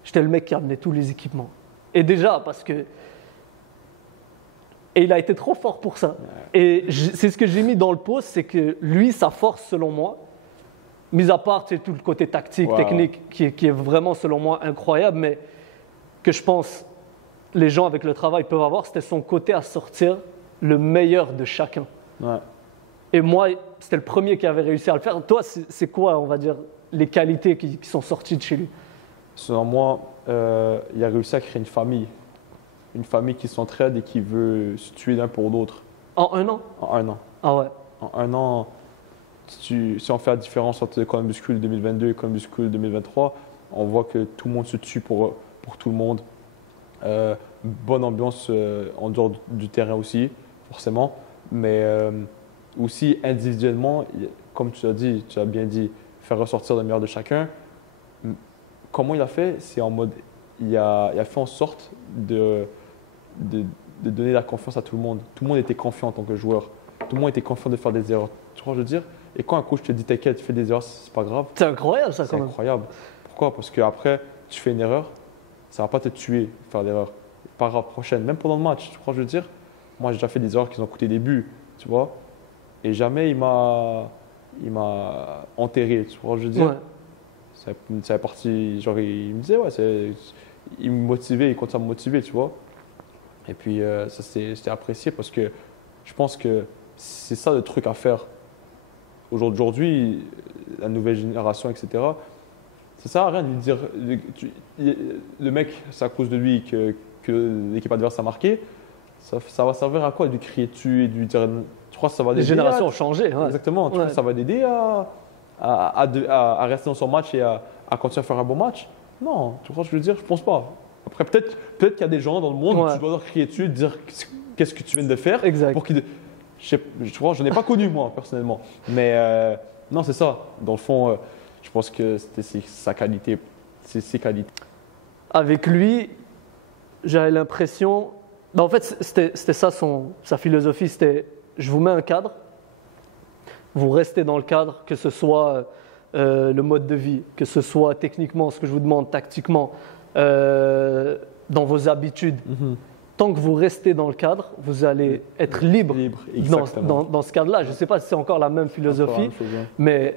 J'étais le mec qui amenait tous les équipements. Et déjà, parce que. Et il a été trop fort pour ça. Et c'est ce que j'ai mis dans le post, c'est que lui, sa force, selon moi, mis à part tout le côté tactique, technique, qui est vraiment, selon moi, incroyable, mais que je pense les gens avec le travail peuvent avoir, c'était son côté à sortir le meilleur de chacun. Et moi, c'était le premier qui avait réussi à le faire. Toi, c'est quoi, on va dire, les qualités qui sont sorties de chez lui? Selon moi, il a réussi à créer une famille qui s'entraide et qui veut se tuer l'un pour l'autre. En un an? En un an. Ah ouais. En un an, si on fait la différence entre Columbus Crew 2022 et Columbus Crew 2023, on voit que tout le monde se tue pour tout le monde. Bonne ambiance en dehors du terrain aussi, forcément. Mais aussi individuellement, comme tu as bien dit, faire ressortir le meilleur de chacun. Comment il a fait? C'est en mode, il a fait en sorte de donner la confiance à tout le monde. Tout le monde était confiant en tant que joueur. Tout le monde était confiant de faire des erreurs. Tu vois, je veux dire? Et quand un coach te dit t'inquiète, tu fais des erreurs, c'est pas grave. C'est incroyable ça quand même. C'est incroyable. Pourquoi? Parce qu'après, tu fais une erreur, ça va pas te tuer, faire l'erreur. Par la prochaine, même pendant le match, tu crois, je veux dire? Moi, j'ai déjà fait des erreurs qui ont coûté des buts, tu vois? Et jamais il m'a enterré, tu vois, je veux dire? Ça est parti, genre, il me disait, il me motivait, il continue à me motiver, tu vois? Et puis, ça, c'était apprécié parce que je pense que c'est ça le truc à faire. Aujourd'hui, la nouvelle génération, etc., ça ne sert à rien de lui dire le mec, c'est à cause de lui que l'équipe adverse a marqué. Ça va servir à quoi de lui crier dessus et de lui dire. Tu crois que ça va l'aider? Les générations ont changé. Ouais. Exactement. Tu crois que ça va l'aider à rester dans son match et à continuer à faire un bon match? Non. Tu crois ce que je veux dire? Je pense pas. Après, peut-être qu'il y a des gens dans le monde où tu dois leur crier dessus et dire qu'est-ce que tu viens de faire. Exact. Pour qu'ils. Je n'ai pas connu, moi, personnellement. Mais non, c'est ça. Dans le fond, je pense que c'était sa qualité. C'est ses qualités. Avec lui, j'avais l'impression. En fait, c'était ça sa philosophie. C'était je vous mets un cadre, vous restez dans le cadre, que ce soit le mode de vie, que ce soit techniquement ce que je vous demande, tactiquement, dans vos habitudes. Tant que vous restez dans le cadre, vous allez être libre dans ce cadre-là. Je ne sais pas si c'est encore la même philosophie, mais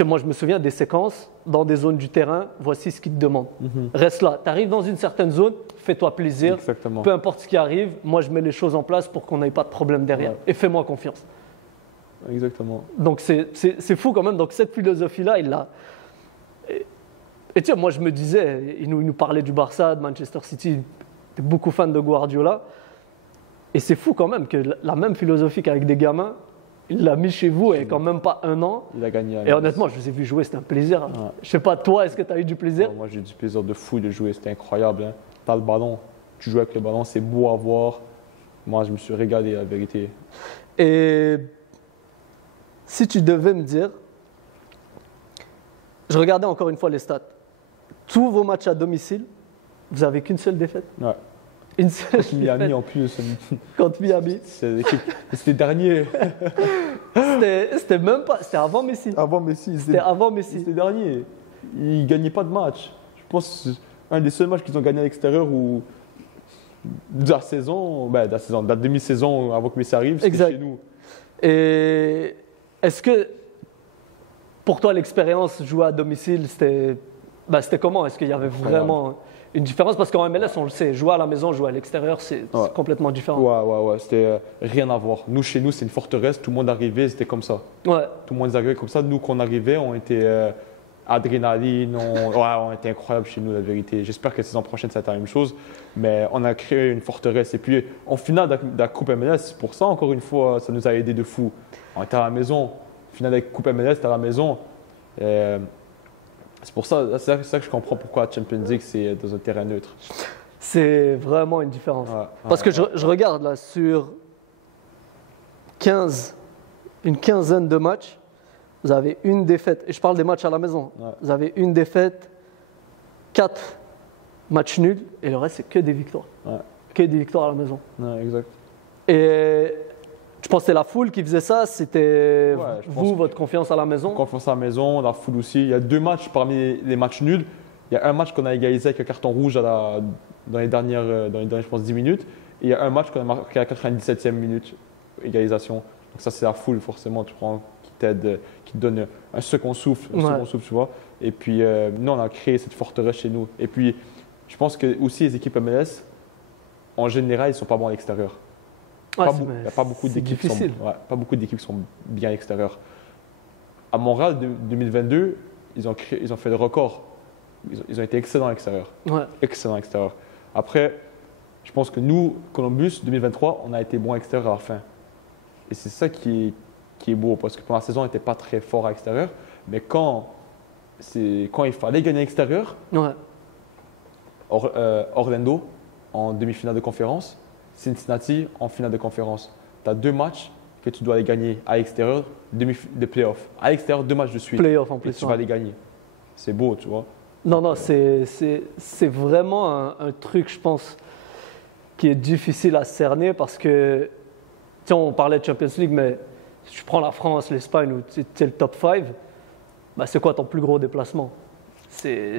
moi je me souviens des séquences dans des zones du terrain, voici ce qu'ils te demandent. Reste là, tu arrives dans une certaine zone, fais-toi plaisir, peu importe ce qui arrive, moi je mets les choses en place pour qu'on n'ait pas de problème derrière et fais-moi confiance. Exactement. Donc c'est fou quand même, donc cette philosophie-là, il l'a. Et tu sais, moi, je me disais, il nous parlait du Barça, de Manchester City, il était beaucoup fan de Guardiola. Et c'est fou quand même que la même philosophie qu'avec des gamins, il l'a mis chez vous et quand même pas un an. Il a gagné. Et honnêtement, je vous ai vu jouer, c'était un plaisir. Ouais. Je sais pas, toi, est-ce que tu as eu du plaisir? Moi, j'ai eu du plaisir de fou de jouer, c'était incroyable. Hein. Tu as le ballon, tu joues avec le ballon, c'est beau à voir. Moi, je me suis régalé, la vérité. Et si tu devais me dire, je regardais encore une fois les stats. Tous vos matchs à domicile, vous avez qu'une seule défaite. Ouais. Une seule Miami défaite en plus. contre Miami. C'était dernier. C'était même pas, c'était avant Messi. Avant Messi. C'était avant Messi. C'était dernier. Ils ne gagnaient pas de match. Je pense que c'est un des seuls matchs qu'ils ont gagné à l'extérieur où de la saison, de la demi-saison avant que Messi arrive, c'était chez nous. Et est-ce que pour toi l'expérience jouer à domicile, c'était comment? Est-ce qu'il y avait vraiment une différence? Parce qu'en MLS, on le sait, jouer à la maison, jouer à l'extérieur, c'est complètement différent. Ouais, c'était rien à voir. Nous, chez nous, c'est une forteresse, tout le monde arrivait, c'était comme ça. Ouais. Tout le monde arrivait comme ça. Nous, quand on arrivait, on était adrénaline, on était incroyable chez nous, la vérité. J'espère que la saison prochaine, ça va être la même chose. Mais on a créé une forteresse. Et puis, en finale de la Coupe MLS, pour ça, encore une fois, ça nous a aidé de fou. On était à la maison. Finale de la Coupe MLS, c'était à la maison. C'est pour ça, c'est ça que je comprends pourquoi la Champions League, c'est dans un terrain neutre. C'est vraiment une différence. Parce que je regarde là, sur une quinzaine de matchs, vous avez une défaite. Et je parle des matchs à la maison. Ouais. Vous avez une défaite, 4 matchs nuls, et le reste, c'est que des victoires. Ouais. Que des victoires à la maison. Ouais, exact. Et je pense que c'était la foule qui faisait ça, c'était pense votre confiance à la maison. Confiance à la maison, la foule aussi. Il y a 2 matchs parmi les matchs nuls. Il y a un match qu'on a égalisé avec un carton rouge dans les dernières, je pense, 10 minutes. Et il y a un match qu'on a marqué à la 97e minute, égalisation. Donc ça, c'est la foule, forcément, tu prends, qui t'aide, qui te donne un second souffle, tu vois. Et puis, nous, on a créé cette forteresse chez nous. Et puis, je pense que aussi les équipes MLS, en général, ils ne sont pas bons à l'extérieur. Il n'y a pas beaucoup d'équipes qui sont bien à l'extérieur. À Montréal, 2022, ils ont fait le record. Ils ont été excellents à l'extérieur. Ouais. Excellents à l'extérieur. Après, je pense que nous, Columbus, 2023, on a été bons à l'extérieur à la fin. Et c'est ça qui est beau, parce que pendant la saison, on n'était pas très fort à l'extérieur. Mais quand il fallait gagner à l'extérieur, Orlando en demi-finale de conférence, Cincinnati en finale de conférence. Tu as 2 matchs que tu dois aller gagner à l'extérieur de playoff. À l'extérieur, 2 matchs de suite. Playoff en plus. Et tu vas les gagner. C'est beau, tu vois. Non, c'est vraiment un truc, je pense, qui est difficile à cerner parce que, tu sais, on parlait de Champions League, mais si tu prends la France, l'Espagne, où tu es le top 5, bah, c'est quoi ton plus gros déplacement? C'est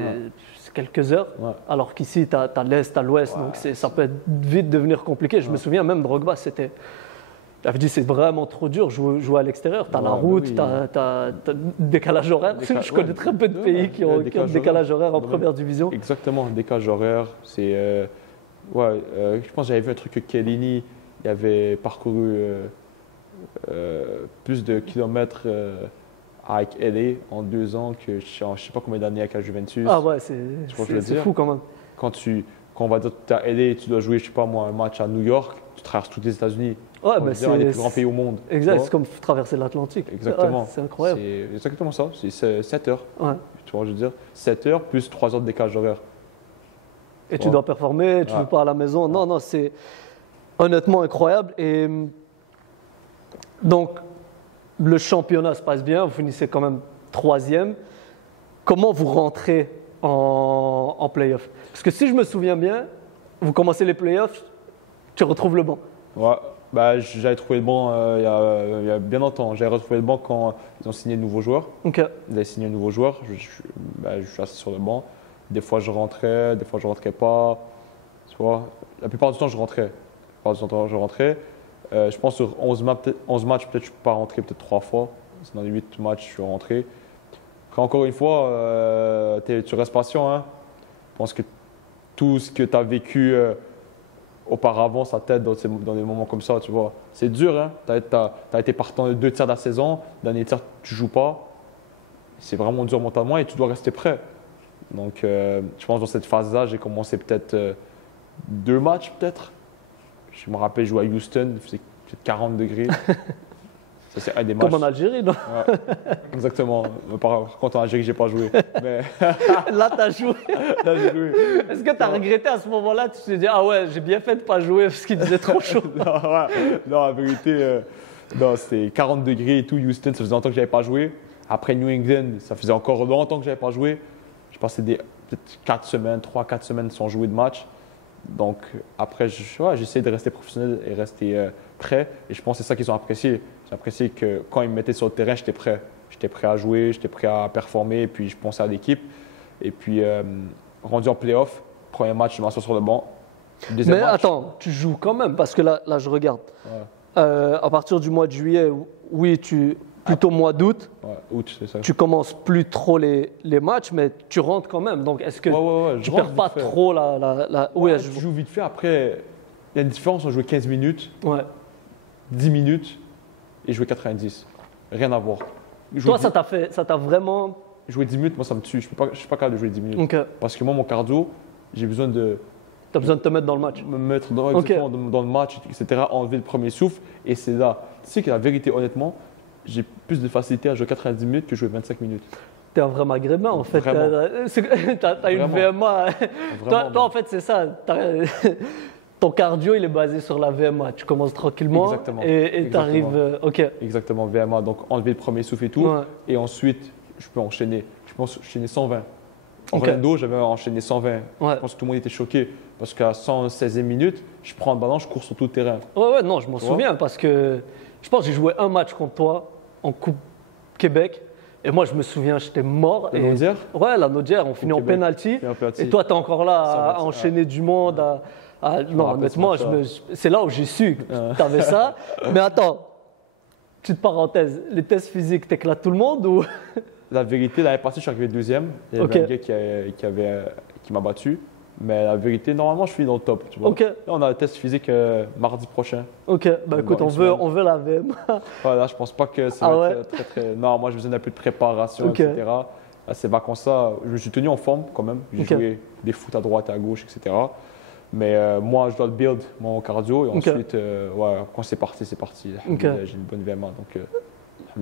quelques heures, alors qu'ici, tu as l'Est, tu as l'Ouest, donc ça peut vite devenir compliqué. Je me souviens même, Drogba, j'avais dit c'est vraiment trop dur jouer à l'extérieur. Tu as la route, tu as décalage horaire. Je connais très peu de pays qui ont décalage horaire en première division. Exactement, décalage horaire. Je pense que j'avais vu un truc que Chiellini il avait parcouru plus de kilomètres avec LA en 2 ans que je ne sais pas combien d'années avec la Juventus. Ah ouais, c'est fou quand même. Quand on va dire que tu es à LA et tu dois jouer, je sais pas moi, un match à New York, tu traverses tous les États-Unis. Ouais, mais c'est un des plus grands pays au monde. Exact, c'est comme traverser l'Atlantique. Exactement. Ouais, c'est incroyable. C'est exactement ça, c'est 7 heures. Ouais. Tu vois, je veux dire, 7 heures plus 3 heures de décalage horaire. Et tu dois performer, tu ne joues pas à la maison. Non, c'est honnêtement incroyable. Et donc, le championnat se passe bien, vous finissez quand même 3e. Comment vous rentrez en play-off? Parce que si je me souviens bien, vous commencez les play-offs, tu retrouves le banc. Ouais, j'avais trouvé le banc il y a bien longtemps. J'avais retrouvé le banc quand ils ont signé de nouveaux joueurs. Okay. Ils avaient signé de nouveaux joueurs. Je suis assis sur le banc. Des fois, je rentrais, des fois, je ne rentrais pas. Tu vois, la plupart du temps, je rentrais. Je pense sur 11 matchs, peut-être je ne suis pas rentré peut-être 3 fois. Dans les 8 matchs, je suis rentré. Après, encore une fois, tu restes patient. Hein. Je pense que tout ce que tu as vécu auparavant, ça t'aide dans des moments comme ça. Tu vois. C'est dur. Hein. Tu as été partant de 2 tiers de la saison. Dernier tiers, tu ne joues pas. C'est vraiment dur mentalement et tu dois rester prêt. Donc, je pense que dans cette phase-là, j'ai commencé peut-être 2 matchs, peut-être. Je me rappelle, je jouais à Houston, il faisait peut-être 40 degrés. Ça, c'est un des matchs. Comme en Algérie, non? Ouais, exactement. Par contre, en Algérie, j'ai pas joué. Mais Là, tu as joué. là, j'ai joué. Est-ce que tu as regretté à ce moment-là? Tu t'es dit, ah ouais, j'ai bien fait de pas jouer parce qu'il faisait trop chaud. Non, ouais. Non, la vérité, non, c'était 40 degrés et tout. Houston, ça faisait longtemps que j'avais pas joué. Après New England, ça faisait encore longtemps que j'avais pas joué. J'ai passé peut-être 4 semaines, 3-4 semaines sans jouer de match. Donc, après, j'ai essayé de rester professionnel et rester prêt. Et je pense que c'est ça qu'ils ont apprécié. J'ai apprécié que quand ils me mettaient sur le terrain, j'étais prêt. J'étais prêt à jouer, j'étais prêt à performer. Et puis, je pensais à l'équipe. Et puis, rendu en playoff, premier match, je m'assois sur le banc. Deuxième Mais match, attends, tu joues quand même parce que là je regarde. ouais, À partir du mois de juillet, oui, plutôt mois d'août, ouais, août, c'est ça. tu commences plus trop les matchs, mais tu rentres quand même. Donc, est-ce que Ouais, tu je perds rentre pas vite fait. trop la... Ouais, Ouais, je joue vite fait. Après, il y a une différence entre jouer 15 minutes, ouais. 10 minutes et jouer 90. Rien à voir. Toi, ça t'a vraiment... Jouer 10 minutes, moi, ça me tue. Je suis pas capable de jouer 10 minutes. Ok. Parce que moi, mon cardio, j'ai besoin de T'as besoin de te mettre dans le match. me mettre dans, Ok. exactement dans le match, etc., enlever le premier souffle. Et c'est là. Tu sais que la vérité, honnêtement, j'ai plus de facilité à jouer 90 minutes que jouer 25 minutes. T'es un vrai maghrébin, en fait. Vraiment. T'as une Vraiment. VMA. Vraiment, Toi, en fait, c'est ça. Ton cardio, il est basé sur la VMA. Tu commences tranquillement Exactement. et tu arrives. Ok. Exactement, VMA. Donc, enlever le premier souffle et tout. Ouais. Et ensuite, je peux enchaîner. Je peux enchaîner 120. Ok. Orlando, j'avais enchaîné 120. Ouais. Je pense que tout le monde était choqué. Parce qu'à 116e minute, je prends le ballon, je cours sur tout le terrain. Ouais, non, je m'en Tu vois? souviens parce que je pense que j'ai joué un match contre toi en Coupe Québec. Et moi, je me souviens, j'étais mort. La et... Naudière? Ouais, la Naudière, on finit en Québec. penalty. Et un penalty. Et toi, tu es encore là Ça à va, enchaîner du monde. Non, rappelle honnêtement, ce match-là. c'est là où j'ai su que tu avais ça. Mais attends, petite parenthèse, les tests physiques, t'éclates tout le monde ou... La vérité, l'année passée, je suis arrivé deuxième. Il y avait Ok. un gars qui m'a battu. Mais la vérité, normalement, je suis dans le top. Tu vois. Ok. Là, on a le test physique mardi prochain. Ok, bah écoute, Dans on une veut, semaine. on veut la VM. Là, je pense pas que ça Ah va ouais? être très. Non, moi, j'ai besoin d'un peu de préparation, Ok. etc. Là, ces vacances-là, je me suis tenu en forme quand même. J'ai Ok. joué des foot à droite et à gauche, etc. Mais moi, je dois le build, mon cardio. Et Ok. ensuite, ouais, quand c'est parti, c'est parti. Ok. Alhamdoulilah, j'ai une bonne VMA. Donc,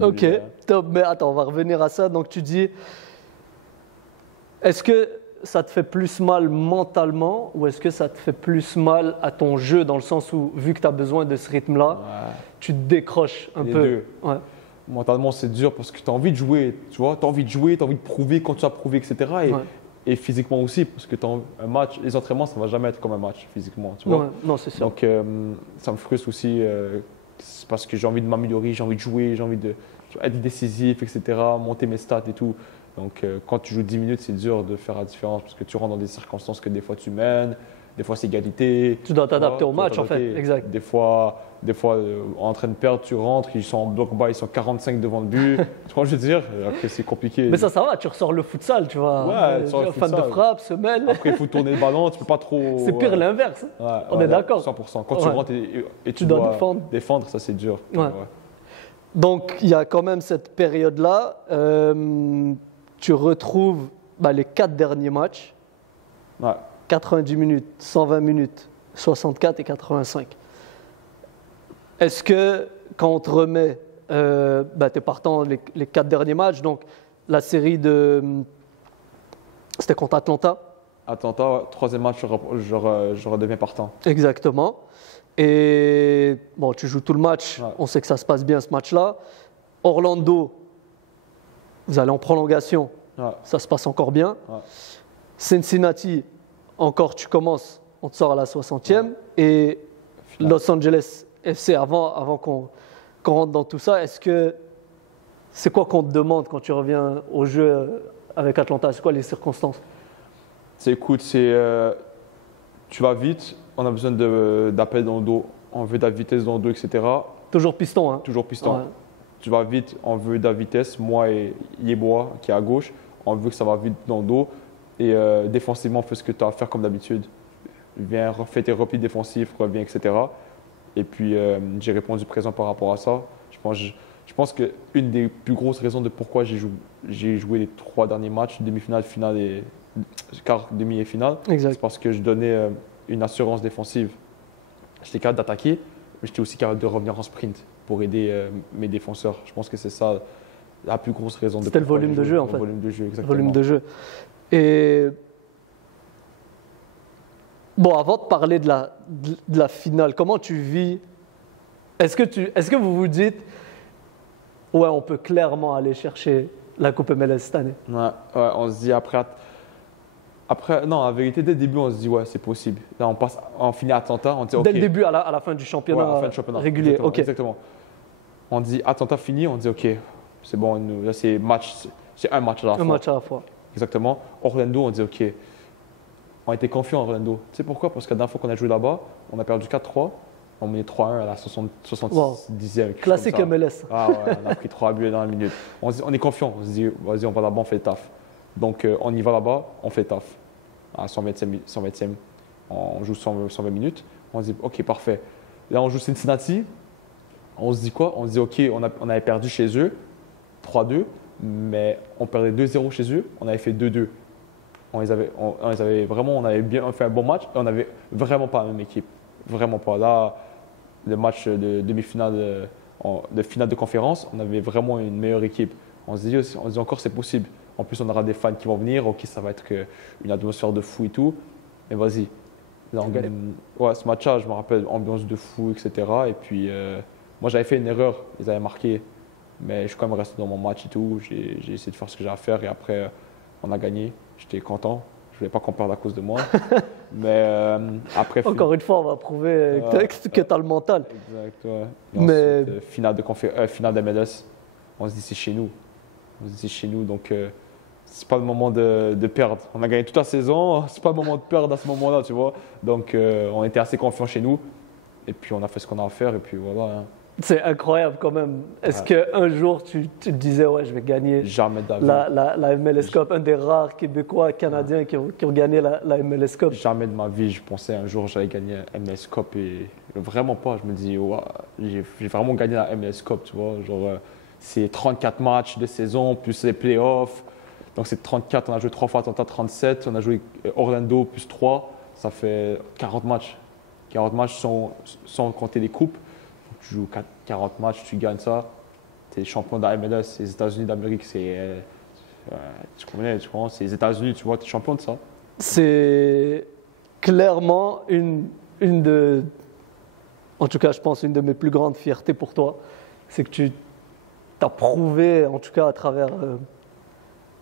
Ok, alhamdoulilah. top. Mais attends, on va revenir à ça. Donc tu dis, est-ce que ça te fait plus mal mentalement ou est-ce que ça te fait plus mal à ton jeu dans le sens où, vu que tu as besoin de ce rythme-là, Ouais. tu te décroches un Les peu? deux. Ouais. Mentalement, c'est dur parce que tu as envie de jouer, tu vois, tu as envie de jouer, tu as envie de prouver quand tu as prouvé, etc. Et, Ouais. et physiquement aussi, parce que un match, les entraînements, ça ne va jamais être comme un match physiquement, tu vois. Ouais, non, c'est sûr. Donc, ça me frustre aussi c'est parce que j'ai envie de m'améliorer, j'ai envie de jouer, j'ai envie être décisif, etc., monter mes stats et tout. Donc, quand tu joues 10 minutes, c'est dur de faire la différence parce que tu rentres dans des circonstances que des fois tu mènes, des fois c'est égalité. Tu dois t'adapter vois, au tu dois match, en fait. t'adapter. Exact. Des fois en train de perdre, tu rentres, ils sont en bloc bas, ils sont 45 devant le but. Tu vois, je veux dire, après c'est compliqué. Mais ça va, tu ressors le futsal, tu vois. Ouais, tu sors le fan de futsal. frappe, semelle. Après, il faut tourner le ballon, tu peux pas trop. C'est pire l'inverse. Ouais, On est d'accord. 100%. Quand tu Ouais. rentres et tu dois dois défendre. ça c'est dur. Ouais. Donc, il y a quand même cette période-là. Tu retrouves les 4 derniers matchs, Ouais. 90 minutes, 120 minutes, 64 et 85. Est-ce que quand on te remet, tu es partant les 4 derniers matchs, donc la série de... C'était contre Atlanta? Atlanta, ouais, troisième match, je redeviens partant. Exactement. Et bon, tu joues tout le match, Ouais. on sait que ça se passe bien ce match-là. Orlando, vous allez en prolongation, Ouais. ça se passe encore bien. Ouais. Cincinnati, encore tu commences, on te sort à la 60e. Et Final. Los Angeles FC, avant qu'on rentre dans tout ça, c'est quoi qu'on te demande quand tu reviens au jeu avec Atlanta? C'est quoi les circonstances? Écoute, tu vas vite, on a besoin d'appel dans le dos, on veut de la vitesse dans le dos, etc. Toujours piston, hein? Toujours piston. Ouais. Tu vas vite, on veut de la vitesse. Moi et Yeboah, qui est à gauche, on veut que ça va vite dans le dos. Et défensivement, fais ce que tu as à faire comme d'habitude. Viens, refais tes replis défensifs, reviens, etc. Et puis, j'ai répondu présent par rapport à ça. Je pense qu'une des plus grosses raisons de pourquoi j'ai joué les 3 derniers matchs, demi-finale, finale et quart, demi et finale, Exact. c'est parce que je donnais une assurance défensive. J'étais capable d'attaquer, mais j'étais aussi capable de revenir en sprint pour aider mes défenseurs. Je pense que c'est ça la plus grosse raison. C'était le volume de jeu, en fait. Le volume de jeu, exactement. Volume de jeu. Et bon, avant de parler de la finale, comment tu vis? Est-ce que vous vous dites, ouais, on peut clairement aller chercher la Coupe MLS cette année? Ouais, on se dit après, non, en vérité, dès le début, on se dit, ouais, c'est possible. Là, on finit Atlanta, on dit, OK. Dès le début, à la fin du championnat, Ouais, à la fin du championnat régulier. Exactement, OK. exactement. On dit, Atlanta fini, on dit, OK, c'est bon, là, c'est un match à la Un fois. match à la fois. Exactement. Orlando, on dit, OK, on était confiants en Orlando. Tu sais pourquoi? Parce que la dernière fois qu'on a joué là-bas, on a perdu 4-3. On menait 3-1 à la 70e. Wow. Classique MLS. Ah ouais, on a pris 3 buts dans la minute. On est confiant. On se dit, vas-y, on va là-bas, on fait le taf. Donc, on y va là-bas, on fait le taf. À 120e, on joue 120 minutes. On se dit, OK, parfait. Là, on joue Cincinnati. On se dit quoi? On se dit, OK, on avait perdu chez eux, 3-2, mais on perdait 2-0 chez eux. On avait fait 2-2. On avait bien fait un bon match et on n'avait vraiment pas la même équipe. Vraiment pas. Là, le match de demi-finale, de finale de conférence, on avait vraiment une meilleure équipe. On se dit encore c'est possible. En plus, on aura des fans qui vont venir. OK, ça va être une atmosphère de fou et tout. Mais vas-y. Là, on gagne. Ouais, ce match-là, je me rappelle, ambiance de fou, etc. Et puis, moi, j'avais fait une erreur. Ils avaient marqué. Mais je suis quand même resté dans mon match et tout. J'ai essayé de faire ce que j'ai à faire. Et après, on a gagné. J'étais content. Je ne voulais pas qu'on perde à cause de moi. Mais après. Encore une fois, on va prouver que tu as le mental. Exact, ouais. Et Mais ensuite, finale de MLS, on se dit c'est chez nous. On se dit c'est chez nous, donc c'est pas le moment de perdre. On a gagné toute la saison, c'est pas le moment de perdre à ce moment-là, tu vois. Donc on était assez confiants chez nous, et puis on a fait ce qu'on a à faire, et puis voilà. Hein. c'est incroyable quand même. Est-ce qu'un jour tu te disais, ouais, je vais gagner Jamais de la vie. la MLS Cup, un des rares Québécois, Canadiens qui ont gagné la MLS Cup? Jamais de ma vie, je pensais un jour j'allais gagner la MLS Cup, et vraiment pas. Je me dis, ouais, j'ai vraiment gagné la MLS Cup, tu vois. Genre, c'est 34 matchs de saison, plus les playoffs. Donc c'est 34, on a joué 3 fois Atlanta, 37. On a joué Orlando, plus 3. Ça fait 40 matchs. 40 matchs sans compter les coupes. Donc, tu joues 40 matchs, tu gagnes ça. Tu es champion de la MLS. Les États-Unis d'Amérique, tu connais, c'est les États-Unis, tu vois, tu es champion de ça. C'est clairement en tout cas, je pense, une de mes plus grandes fiertés pour toi. C'est que tu as prouvé, en tout cas à travers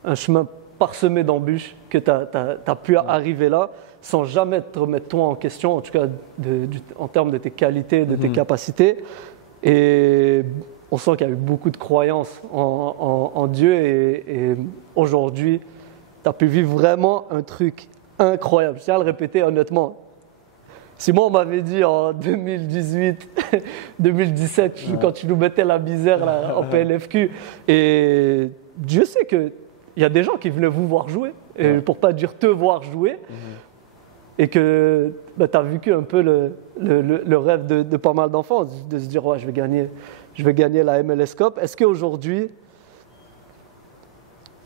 un chemin parsemé d'embûches, que tu as pu arriver là sans jamais te remettre toi en question, en tout cas en termes de tes qualités, de tes capacités. Et on sent qu'il y a eu beaucoup de croyance en Dieu. Et aujourd'hui, tu as pu vivre vraiment un truc incroyable. Je tiens à le répéter honnêtement. Si moi, on m'avait dit en 2018, 2017, quand tu nous mettais la misère là, en PLFQ, et Dieu sait qu'il y a des gens qui venaient vous voir jouer, et pour ne pas dire te voir jouer, et que tu as vécu un peu le rêve de pas mal d'enfants, de se dire ouais, je vais gagner la MLS Cup. Est-ce qu'aujourd'hui,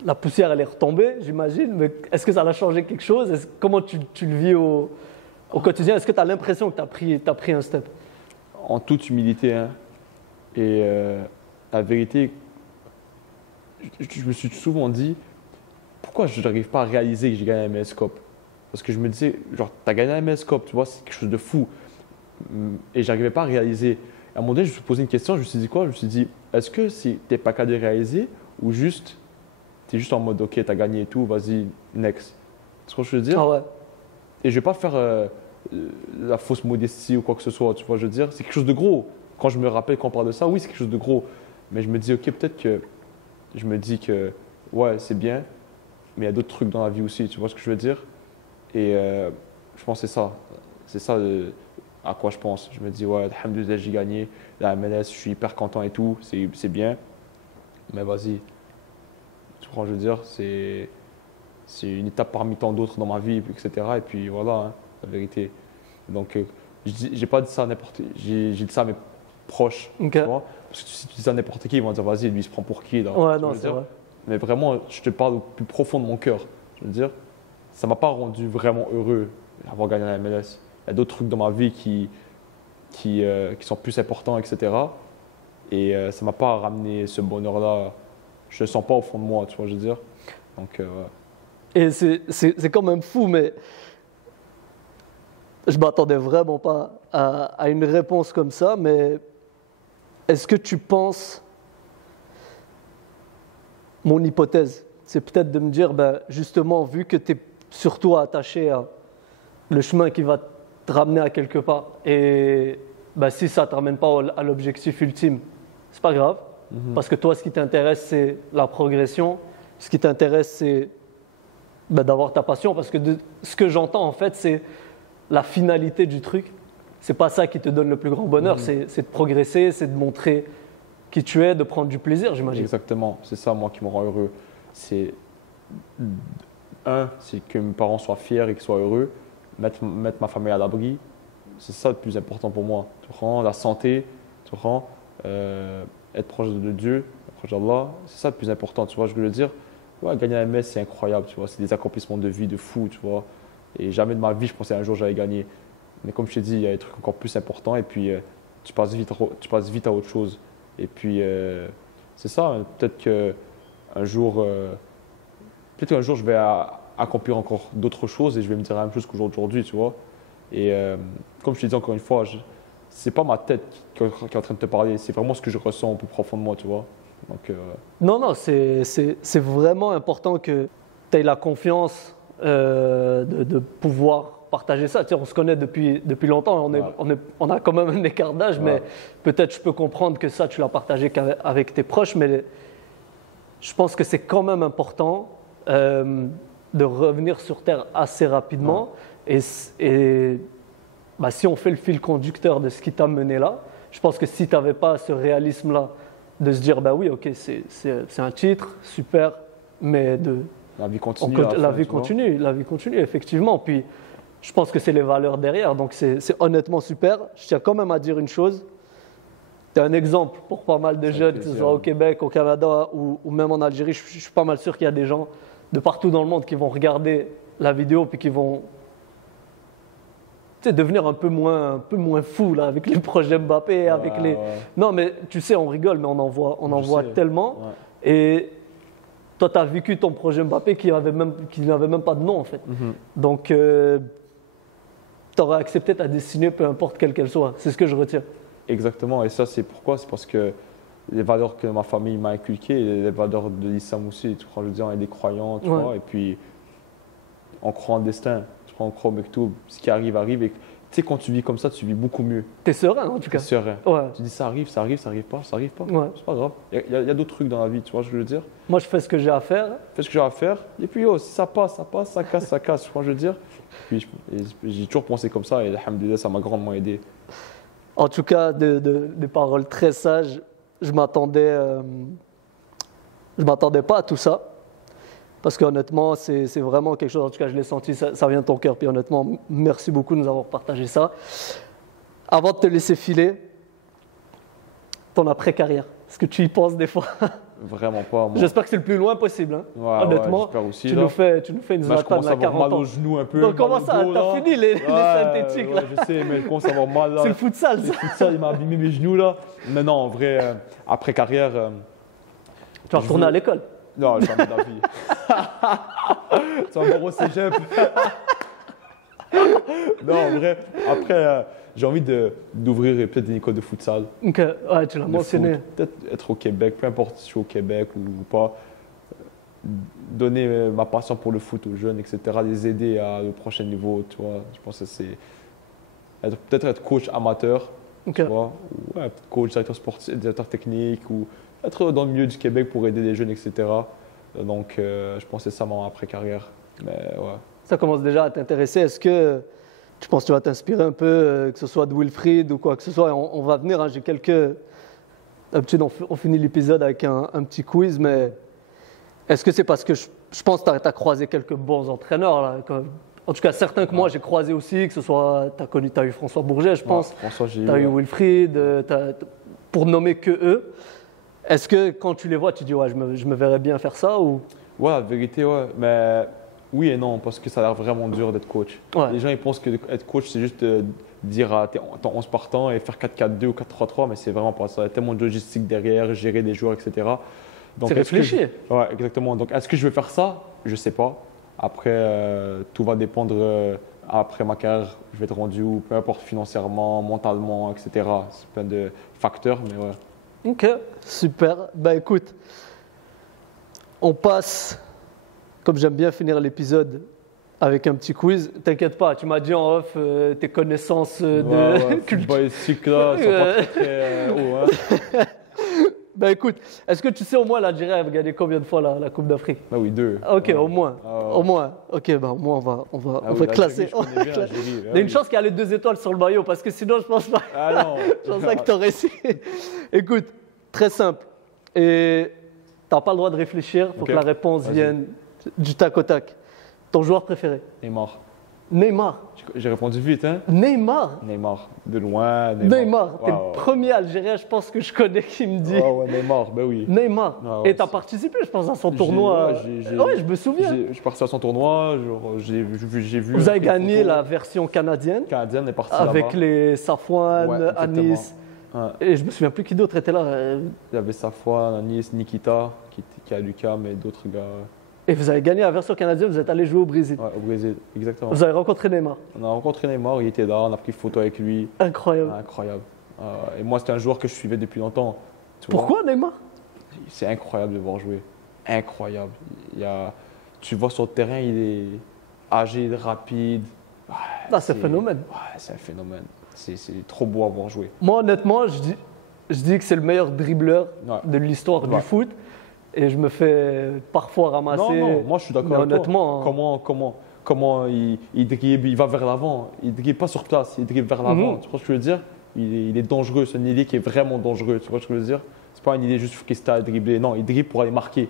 la poussière elle est retombée, j'imagine, mais est-ce que ça a changé quelque chose? Comment tu le vis au quotidien? Est-ce que tu as l'impression que tu as pris un step? En toute humilité, hein. Et la vérité, je me suis souvent dit, pourquoi je n'arrive pas à réaliser que j'ai gagné la MLS Cup? Parce que je me disais, genre, tu as gagné la MLS Cup, tu vois, c'est quelque chose de fou. Et je n'arrivais pas à réaliser. À un moment donné, je me suis posé une question, je me suis dit quoi? Je me suis dit, est-ce que tu n'es pas capable de réaliser ou juste, tu es juste en mode, ok, tu as gagné et tout, vas-y, next. C'est ce que je veux dire? Ah ouais. Et je ne vais pas faire la fausse modestie ou quoi que ce soit, tu vois, je veux dire, c'est quelque chose de gros. Quand je me rappelle qu'on parle de ça, oui, c'est quelque chose de gros. Mais je me dis, ok, peut-être que, je me dis que, ouais, c'est bien, mais il y a d'autres trucs dans la vie aussi, tu vois ce que je veux dire? Et je pense que c'est ça à quoi je pense. Je me dis, ouais, alhamdoulilah, j'ai gagné la MLS, je suis hyper content et tout, c'est bien. Mais vas-y, tu vois, je veux dire, c'est une étape parmi tant d'autres dans ma vie, etc. Et puis voilà, hein, la vérité. Donc, j'ai pas dit ça à n'importe qui, j'ai dit ça à mes proches, Okay. tu vois. Parce que si tu dis ça à n'importe qui, ils vont dire, vas-y, lui, il se prend pour qui là? Ouais, Tu non, veux c'est dire? vrai. Mais vraiment, je te parle au plus profond de mon cœur. Je veux dire, ça m'a pas rendu vraiment heureux d'avoir gagné la MLS. Il y a d'autres trucs dans ma vie qui sont plus importants, etc. Et ça m'a pas ramené ce bonheur-là. Je le sens pas au fond de moi, tu vois, je veux dire. Donc, ouais. Et c'est quand même fou, mais je m'attendais vraiment pas à une réponse comme ça. Mais est-ce que tu penses, mon hypothèse, c'est peut-être de me dire, ben, justement, vu que tu es surtout attaché à le chemin qui va te ramener à quelque part, et ben, si ça ne te ramène pas à l'objectif ultime, c'est pas grave, parce que toi, ce qui t'intéresse, c'est la progression, ce qui t'intéresse, c'est ben, d'avoir ta passion, parce que ce que j'entends, en fait, c'est la finalité du truc. C'est pas ça qui te donne le plus grand bonheur, c'est de progresser, c'est de montrer qui tu es, de prendre du plaisir, j'imagine. Exactement, c'est ça, moi, qui me rend heureux. C'est c'est que mes parents soient fiers et qu'ils soient heureux, mettre ma famille à l'abri, c'est ça le plus important pour moi. Tu comprends? La santé, tu comprends? Être proche de Dieu, proche d'Allah, c'est ça le plus important, tu vois, je veux le dire. Ouais, gagner la MS, c'est incroyable, tu vois, c'est des accomplissements de vie de fou, tu vois. Et jamais de ma vie, je pensais un jour j'allais gagner. Mais comme je t'ai dit, il y a des trucs encore plus importants et puis tu passes vite à autre chose. Et puis, c'est ça, hein, peut-être qu'un jour, je vais accomplir encore d'autres choses et je vais me dire la même chose qu'aujourd'hui, tu vois. Et comme je te dis encore une fois, c'est pas ma tête qui est en train de te parler, c'est vraiment ce que je ressens au plus profond de moi, tu vois. Donc, Non, c'est vraiment important que tu aies la confiance de pouvoir partager ça. Tu sais, on se connaît depuis longtemps, on a quand même un écart d'âge, mais peut-être je peux comprendre que ça, tu l'as partagé qu'avec tes proches, mais je pense que c'est quand même important de revenir sur Terre assez rapidement. Et bah, si on fait le fil conducteur de ce qui t'a mené là, je pense que si tu n'avais pas ce réalisme-là, de se dire, bah oui, ok, c'est un titre, super, mais la vie continue. La vie continue, effectivement. Puis, je pense que c'est les valeurs derrière, donc c'est honnêtement super. Je tiens quand même à dire une chose. Tu es un exemple pour pas mal de jeunes, que ce soit au Québec, au Canada ou même en Algérie. Je suis pas mal sûr qu'il y a des gens de partout dans le monde qui vont regarder la vidéo puis qui vont devenir un peu moins fou là, avec les projets Mbappé, avec les... Non, mais tu sais, on rigole, mais on en voit tellement. Ouais. Et toi, tu as vécu ton projet Mbappé qui n'avait même pas de nom, en fait. Donc, tu aurais accepté ta destinée, peu importe quelle qu'elle soit. C'est ce que je retiens. Exactement. Et ça, c'est pourquoi? C'est parce que les valeurs que ma famille m'a inculquées, les valeurs de l'islam aussi, tu vois, je veux dire, on est des croyants, tu vois, et puis on croit en le destin. On croit au Mektoub, ce qui arrive, arrive. Et tu sais, quand tu vis comme ça, tu vis beaucoup mieux. T'es serein, en tout cas. T'es serein. Ouais. Tu dis ça arrive pas. Ouais. C'est pas grave. Il y a d'autres trucs dans la vie, tu vois, je veux dire. Moi, je fais ce que j'ai à faire. Fais ce que j'ai à faire. Et puis, si ça passe, ça casse, tu vois, je veux dire. Puis, j'ai toujours pensé comme ça et alhamdoulilah, ça m'a grandement aidé. En tout cas, des paroles très sages. Je m'attendais pas à tout ça. Parce qu'honnêtement, c'est vraiment quelque chose, en tout cas je l'ai senti, ça vient de ton cœur. Puis honnêtement, merci beaucoup de nous avoir partagé ça. Avant de te laisser filer, ton après-carrière, est-ce que tu y penses des fois? Vraiment pas, moi. J'espère que c'est le plus loin possible. Hein. Ouais, honnêtement, j'espère aussi, tu nous fais une Zlatan à 40 ans. Je commence à avoir mal aux genoux un peu. Donc comment ça? T'as fini les synthétiques là? Je sais, mais je commence à avoir mal là. C'est le futsal ça. Le futsal, il m'a abîmé mes genoux là. Mais non, en vrai, après-carrière... tu vas retourner à l'école? Non, jamais de la vie. Tu vas voir au cégep. Non, en vrai, après, j'ai envie d'ouvrir peut-être une école de futsal. Ok, ouais, tu l'as mentionné. Peut-être être au Québec, peu importe si je suis au Québec ou pas. Donner ma passion pour le foot aux jeunes, etc. Les aider au prochain niveau, tu vois. Je pense que c'est peut-être être coach amateur, tu vois. Ou coach, directeur sportif, directeur technique ou être dans le milieu du Québec pour aider les jeunes, etc. Donc, je pense que c'est ça mon après-carrière. Mais ouais. Ça commence déjà à t'intéresser. Est-ce que tu penses que tu vas t'inspirer un peu, que ce soit de Wilfried ou quoi que ce soit? On va venir, hein, j'ai quelques... D'habitude, on finit l'épisode avec un petit quiz, mais est-ce que c'est parce que je pense que tu as croisé quelques bons entraîneurs là, en tout cas, certains que moi j'ai croisés aussi, que ce soit, tu as eu François Bourget, je pense, tu as eu Wilfried, pour nommer que eux. Est-ce que quand tu les vois, tu dis ouais, je me verrais bien faire ça ou... Ouais, la vérité, ouais. Mais Oui et non, parce que ça a l'air vraiment dur d'être coach. Ouais. Les gens ils pensent que être coach, c'est juste dire à ton 11 partants et faire 4-4-2 ou 4-3-3, mais c'est vraiment pas ça. Il y a tellement de logistique derrière, gérer des joueurs, etc. Donc, C'est réfléchi. Ouais, exactement. Donc, est-ce que je vais faire ça? Je sais pas. Après, tout va dépendre. Après ma carrière, je vais être rendu où, peu importe financièrement, mentalement, etc. C'est plein de facteurs, mais ouais. Ok, super. Ben écoute, on passe, comme j'aime bien finir l'épisode, avec un petit quiz. T'inquiète pas, tu m'as dit en off tes connaissances de Ouais, culture. basique là, sont pas très haut. Hein. Ben écoute, est-ce que tu sais au moins l'Algérie a gagné combien de fois la Coupe d'Afrique? Ah oui, 2. Ok, Ouais. au moins. Ah ouais. Au moins. Ok, ben au moins on va Ah oui, classer. l'Algérie, je connais bien l'Algérie. Il y Ah a une oui. chance qu'il y a les 2 étoiles sur le maillot parce que sinon je pense pas. Ah non. Je pense pas que t'aurais su. Écoute, très simple. Et t'as pas le droit de réfléchir, faut Ok. que la réponse Vas-y. vienne du tac au tac. Ton joueur préféré? Neymar. Neymar. J'ai répondu vite, hein? Neymar. Neymar. De loin, Neymar. T'es Ouais, le ouais. premier Algérien, je pense, que je connais qui me dit Ouais, ouais, Neymar, ben oui. Neymar. Ouais, ouais, Et t'as c'est- participé, je pense, à son J'ai- tournoi. ouais, Ouais, je me souviens. Je suis parti à son tournoi, genre, j'ai vu. Vous avez quelques gagné photos. la version canadienne Canadienne est partie avec là-bas. les Safwan, Ouais, exactement. Anis. Ouais. Et je me souviens plus qui d'autre était là. Il y avait Safwan, Anis, Nikita, qui a Lucas, mais d'autres gars. Et vous avez gagné la version canadienne, vous êtes allé jouer au Brésil. Ouais, au Brésil, exactement. Vous avez rencontré Neymar. On a rencontré Neymar, il était là, on a pris photo avec lui. Incroyable. Incroyable. Et moi, c'était un joueur que je suivais depuis longtemps. Tu vois. Pourquoi Neymar? C'est incroyable de le voir jouer. Incroyable. Tu le vois sur le terrain, il est agile, rapide. Ouais, Ah, c'est un phénomène. Ouais, c'est un phénomène. C'est trop beau à voir jouer. Moi, honnêtement, je dis que c'est le meilleur dribbleur Ouais. de l'histoire Ouais. du foot. Et je me fais parfois ramasser. Non, moi je suis d'accord Mais avec honnêtement, toi. Comment il dribble, il va vers l'avant. Il dribble pas sur place, il dribble vers l'avant. Mhm. Tu vois ce que je veux dire? Il est dangereux. C'est une idée qui est vraiment dangereux. Tu vois ce que je veux dire? C'est pas une idée juste qu'il à dribbler. Non, il dribble pour aller marquer.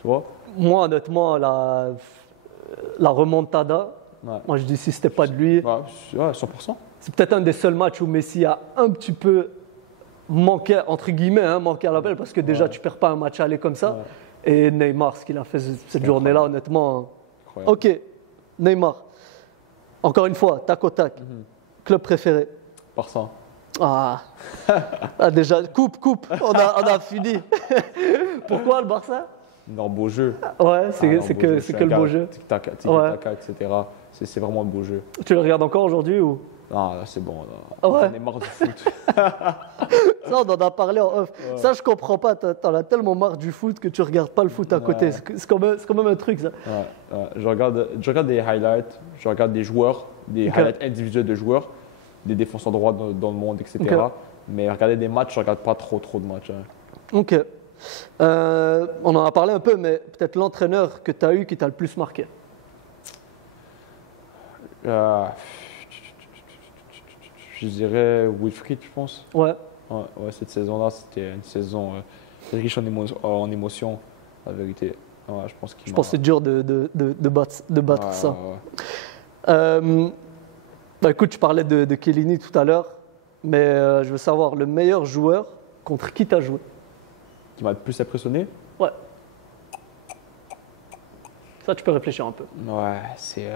Tu vois? moi, honnêtement, la remontada, Ouais. moi je dis si c'était pas de lui, Ouais, 100%. c'est peut-être un des seuls matchs où Messi a un petit peu manqué, entre guillemets, manqué à l'appel, parce que déjà Ouais. tu perds pas un match aller comme ça. Ouais. Et Neymar, ce qu'il a fait cette journée-là, honnêtement. Incroyable. Ok, Neymar. Encore une fois, tac au tac. Club préféré. Barça. Ah. Ah, déjà, coupe, on a fini. Pourquoi le Barça? Leur beau jeu. Ouais, Ah, c'est leur beau jeu. que le beau jeu. Tic-tac, Ouais. etc. C'est vraiment le beau jeu. Tu le regardes encore aujourd'hui ou? Ah, là, c'est bon. Là. Ouais. J'en ai marre du foot. Ça, on en a parlé en off. Ça, je comprends pas. T'en as tellement marre du foot que tu regardes pas le foot à côté. Ouais. C'est quand même un truc, ça. Ouais. Je regarde des highlights, je regarde des joueurs, des Ok. highlights individuels de joueurs, des défenseurs droits dans le monde, etc. Ok. Mais regarder des matchs, je regarde pas trop de matchs. Hein. Ok. On en a parlé un peu, mais peut-être l'entraîneur que tu as eu qui t'a le plus marqué. Je dirais Wilfried, je pense. Ouais. Ouais, cette saison-là, c'était une saison riche en émotions, la vérité. Ouais, je pense Je pense que c'est dur de battre Ouais, ça. ouais, ouais. Bah, écoute, tu parlais de Chiellini tout à l'heure, mais je veux savoir le meilleur joueur contre qui tu as joué. Qui m'a le plus impressionné? Ouais. Ça, tu peux réfléchir un peu. Ouais, c'est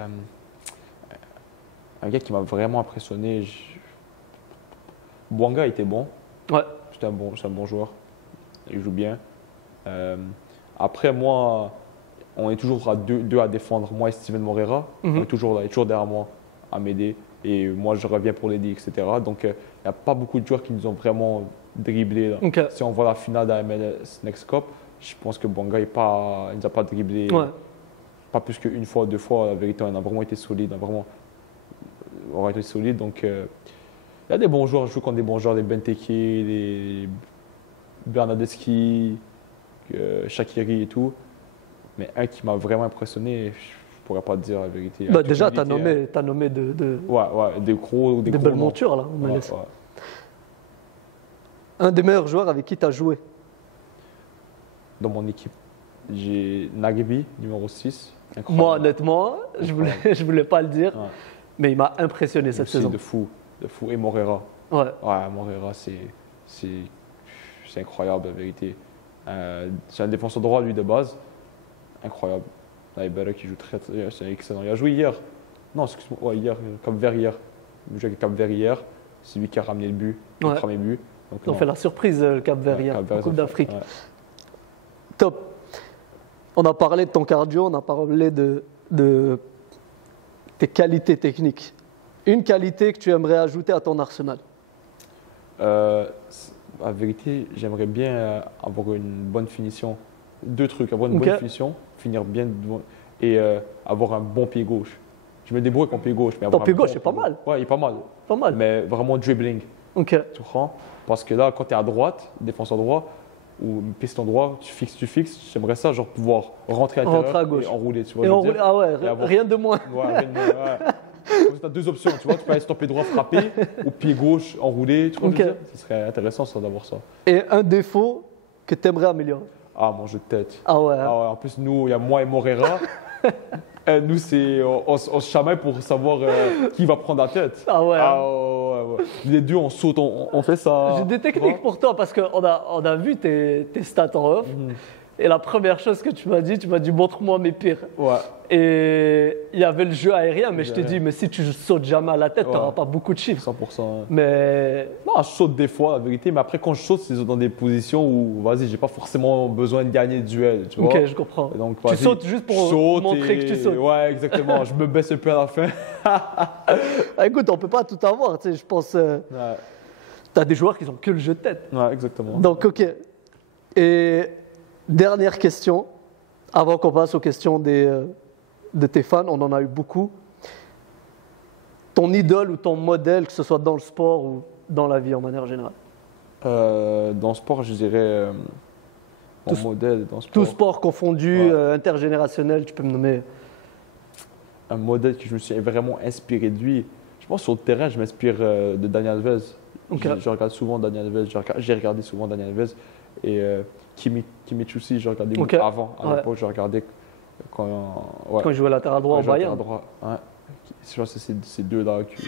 un gars qui m'a vraiment impressionné. Bouanga était bon. Ouais. C'est un bon joueur. Il joue bien. Après, moi, on est toujours à deux à défendre. Moi et Steven Moreira, Mhm. on est toujours là, il est toujours derrière moi à m'aider. Et moi, je reviens pour l'aider, etc. Donc, il n'y a pas beaucoup de joueurs qui nous ont vraiment dribblé. Là. Ok. Si on voit la finale de la MLS Next Cup, je pense que Bouanga, il ne nous a pas dribblé. Ouais. Pas plus qu'une fois, 2 fois. La vérité, on a vraiment été solide. On a été solide. Donc, il y a des bons joueurs. Je joue contre des bons joueurs, des Benteke, des Bernadeschi, Shaqiri et tout. Mais un qui m'a vraiment impressionné, je ne pourrais pas te dire la vérité. Bah, Avec déjà, toute tu as humilité, nommé Ouais, des gros des gros belles noms. montures, là. Ouais, ouais. Un des meilleurs joueurs avec qui tu as joué. Dans mon équipe, j'ai Nagby, numéro 6. Incroyable. Moi, honnêtement, je voulais pas le dire, Ouais. mais il m'a impressionné cette Aussi saison. de fou. Et Morera. Ouais. Ouais, Morera, c'est incroyable, la vérité. C'est un défenseur droit, lui, de base. Incroyable. Naibera qui joue c'est excellent. Il a joué hier. Non, excuse-moi, ouais, hier, Cap-Vert hier. Il a joué avec Cap-Vert hier. C'est lui qui a ramené le but, le Ouais. premier but. Donc, Ils ont non. fait la surprise, le Cap-Vert, Ouais, hier, Cap-Vert, en ils Coupe ont fait- d'Afrique. ouais. Top. On a parlé de ton cardio, on a parlé de tes qualités techniques. Une qualité que tu aimerais ajouter à ton arsenal. En vérité, j'aimerais bien avoir une bonne finition. Deux trucs, avoir une Ok. bonne finition, finir bien et avoir un bon pied gauche. Je me débrouille avec mon pied gauche. Mais Ton avoir un pied gauche bon est pas mal. Ouais, il est pas mal. Pas mal. Mais vraiment dribbling, Ok. tu comprends? Parce que là, quand tu es à droite, défenseur droit ou piston droit, tu fixes. J'aimerais ça, genre pouvoir rentrer à Rentrer l'intérieur à gauche. et enrouler, tu vois. Et je veux on dire? roule- ah ouais, Et avoir- rien de moins. Ouais, tu as deux options, tu vois. Tu peux aller sur ton pied droit frapper ou pied gauche enroulé, tu vois. Ok. Je veux dire? Ce serait intéressant ça d'avoir ça. Et un défaut que tu aimerais améliorer. Ah, mon jeu de tête. Ah ouais. Ah ouais, en plus, nous, il y a moi et Morera. Nous, on se chamaille pour savoir qui va prendre la tête. Ah ouais. Ah ouais, ouais. Les deux, on saute, on fait ça. J'ai des tu techniques pour toi parce qu'on on a vu tes stats en off. vois. Et la première chose que tu m'as dit montre-moi mes pires. Ouais. Et il y avait le jeu aérien, mais je t'ai Aérien. dit, mais si tu sautes jamais à la tête, tu Ouais. n'auras pas beaucoup de chiffres. 100%. Mais Non, je saute des fois, la vérité, mais après, quand je saute, c'est dans des positions où, vas-y, j'ai pas forcément besoin de gagner le duel, tu vois. ok, je comprends. Et donc, Tu vas-y, sautes juste pour je saute montrer que tu sautes. Ouais, exactement. Je me baisse un peu à la fin. Ah, écoute, on peut pas tout avoir. Tu sais, je pense, Ouais, tu as des joueurs qui ont que le jeu de tête. ouais, exactement. Donc, ok. Et dernière question, avant qu'on passe aux questions de tes fans, on en a eu beaucoup. Ton idole ou ton modèle, que ce soit dans le sport ou dans la vie en manière générale. Dans le sport, je dirais mon Tout- modèle dans le sport. Tout sport confondu, Ouais. intergénérationnel, tu peux me nommer. Un modèle que je me suis vraiment inspiré de lui. Je pense sur le terrain, je m'inspire de Daniel Alves. Ok. Je regarde souvent Daniel Alves. J'ai regardé souvent Daniel Alves. Et Kimmich aussi, j'ai regardé Ok. avant. À Ouais. l'époque, je regardais quand, ouais, Quand il jouait latéral droit quand au je regardais Bayern. à droite. Ouais. Je pense que c'est ces deux-là qui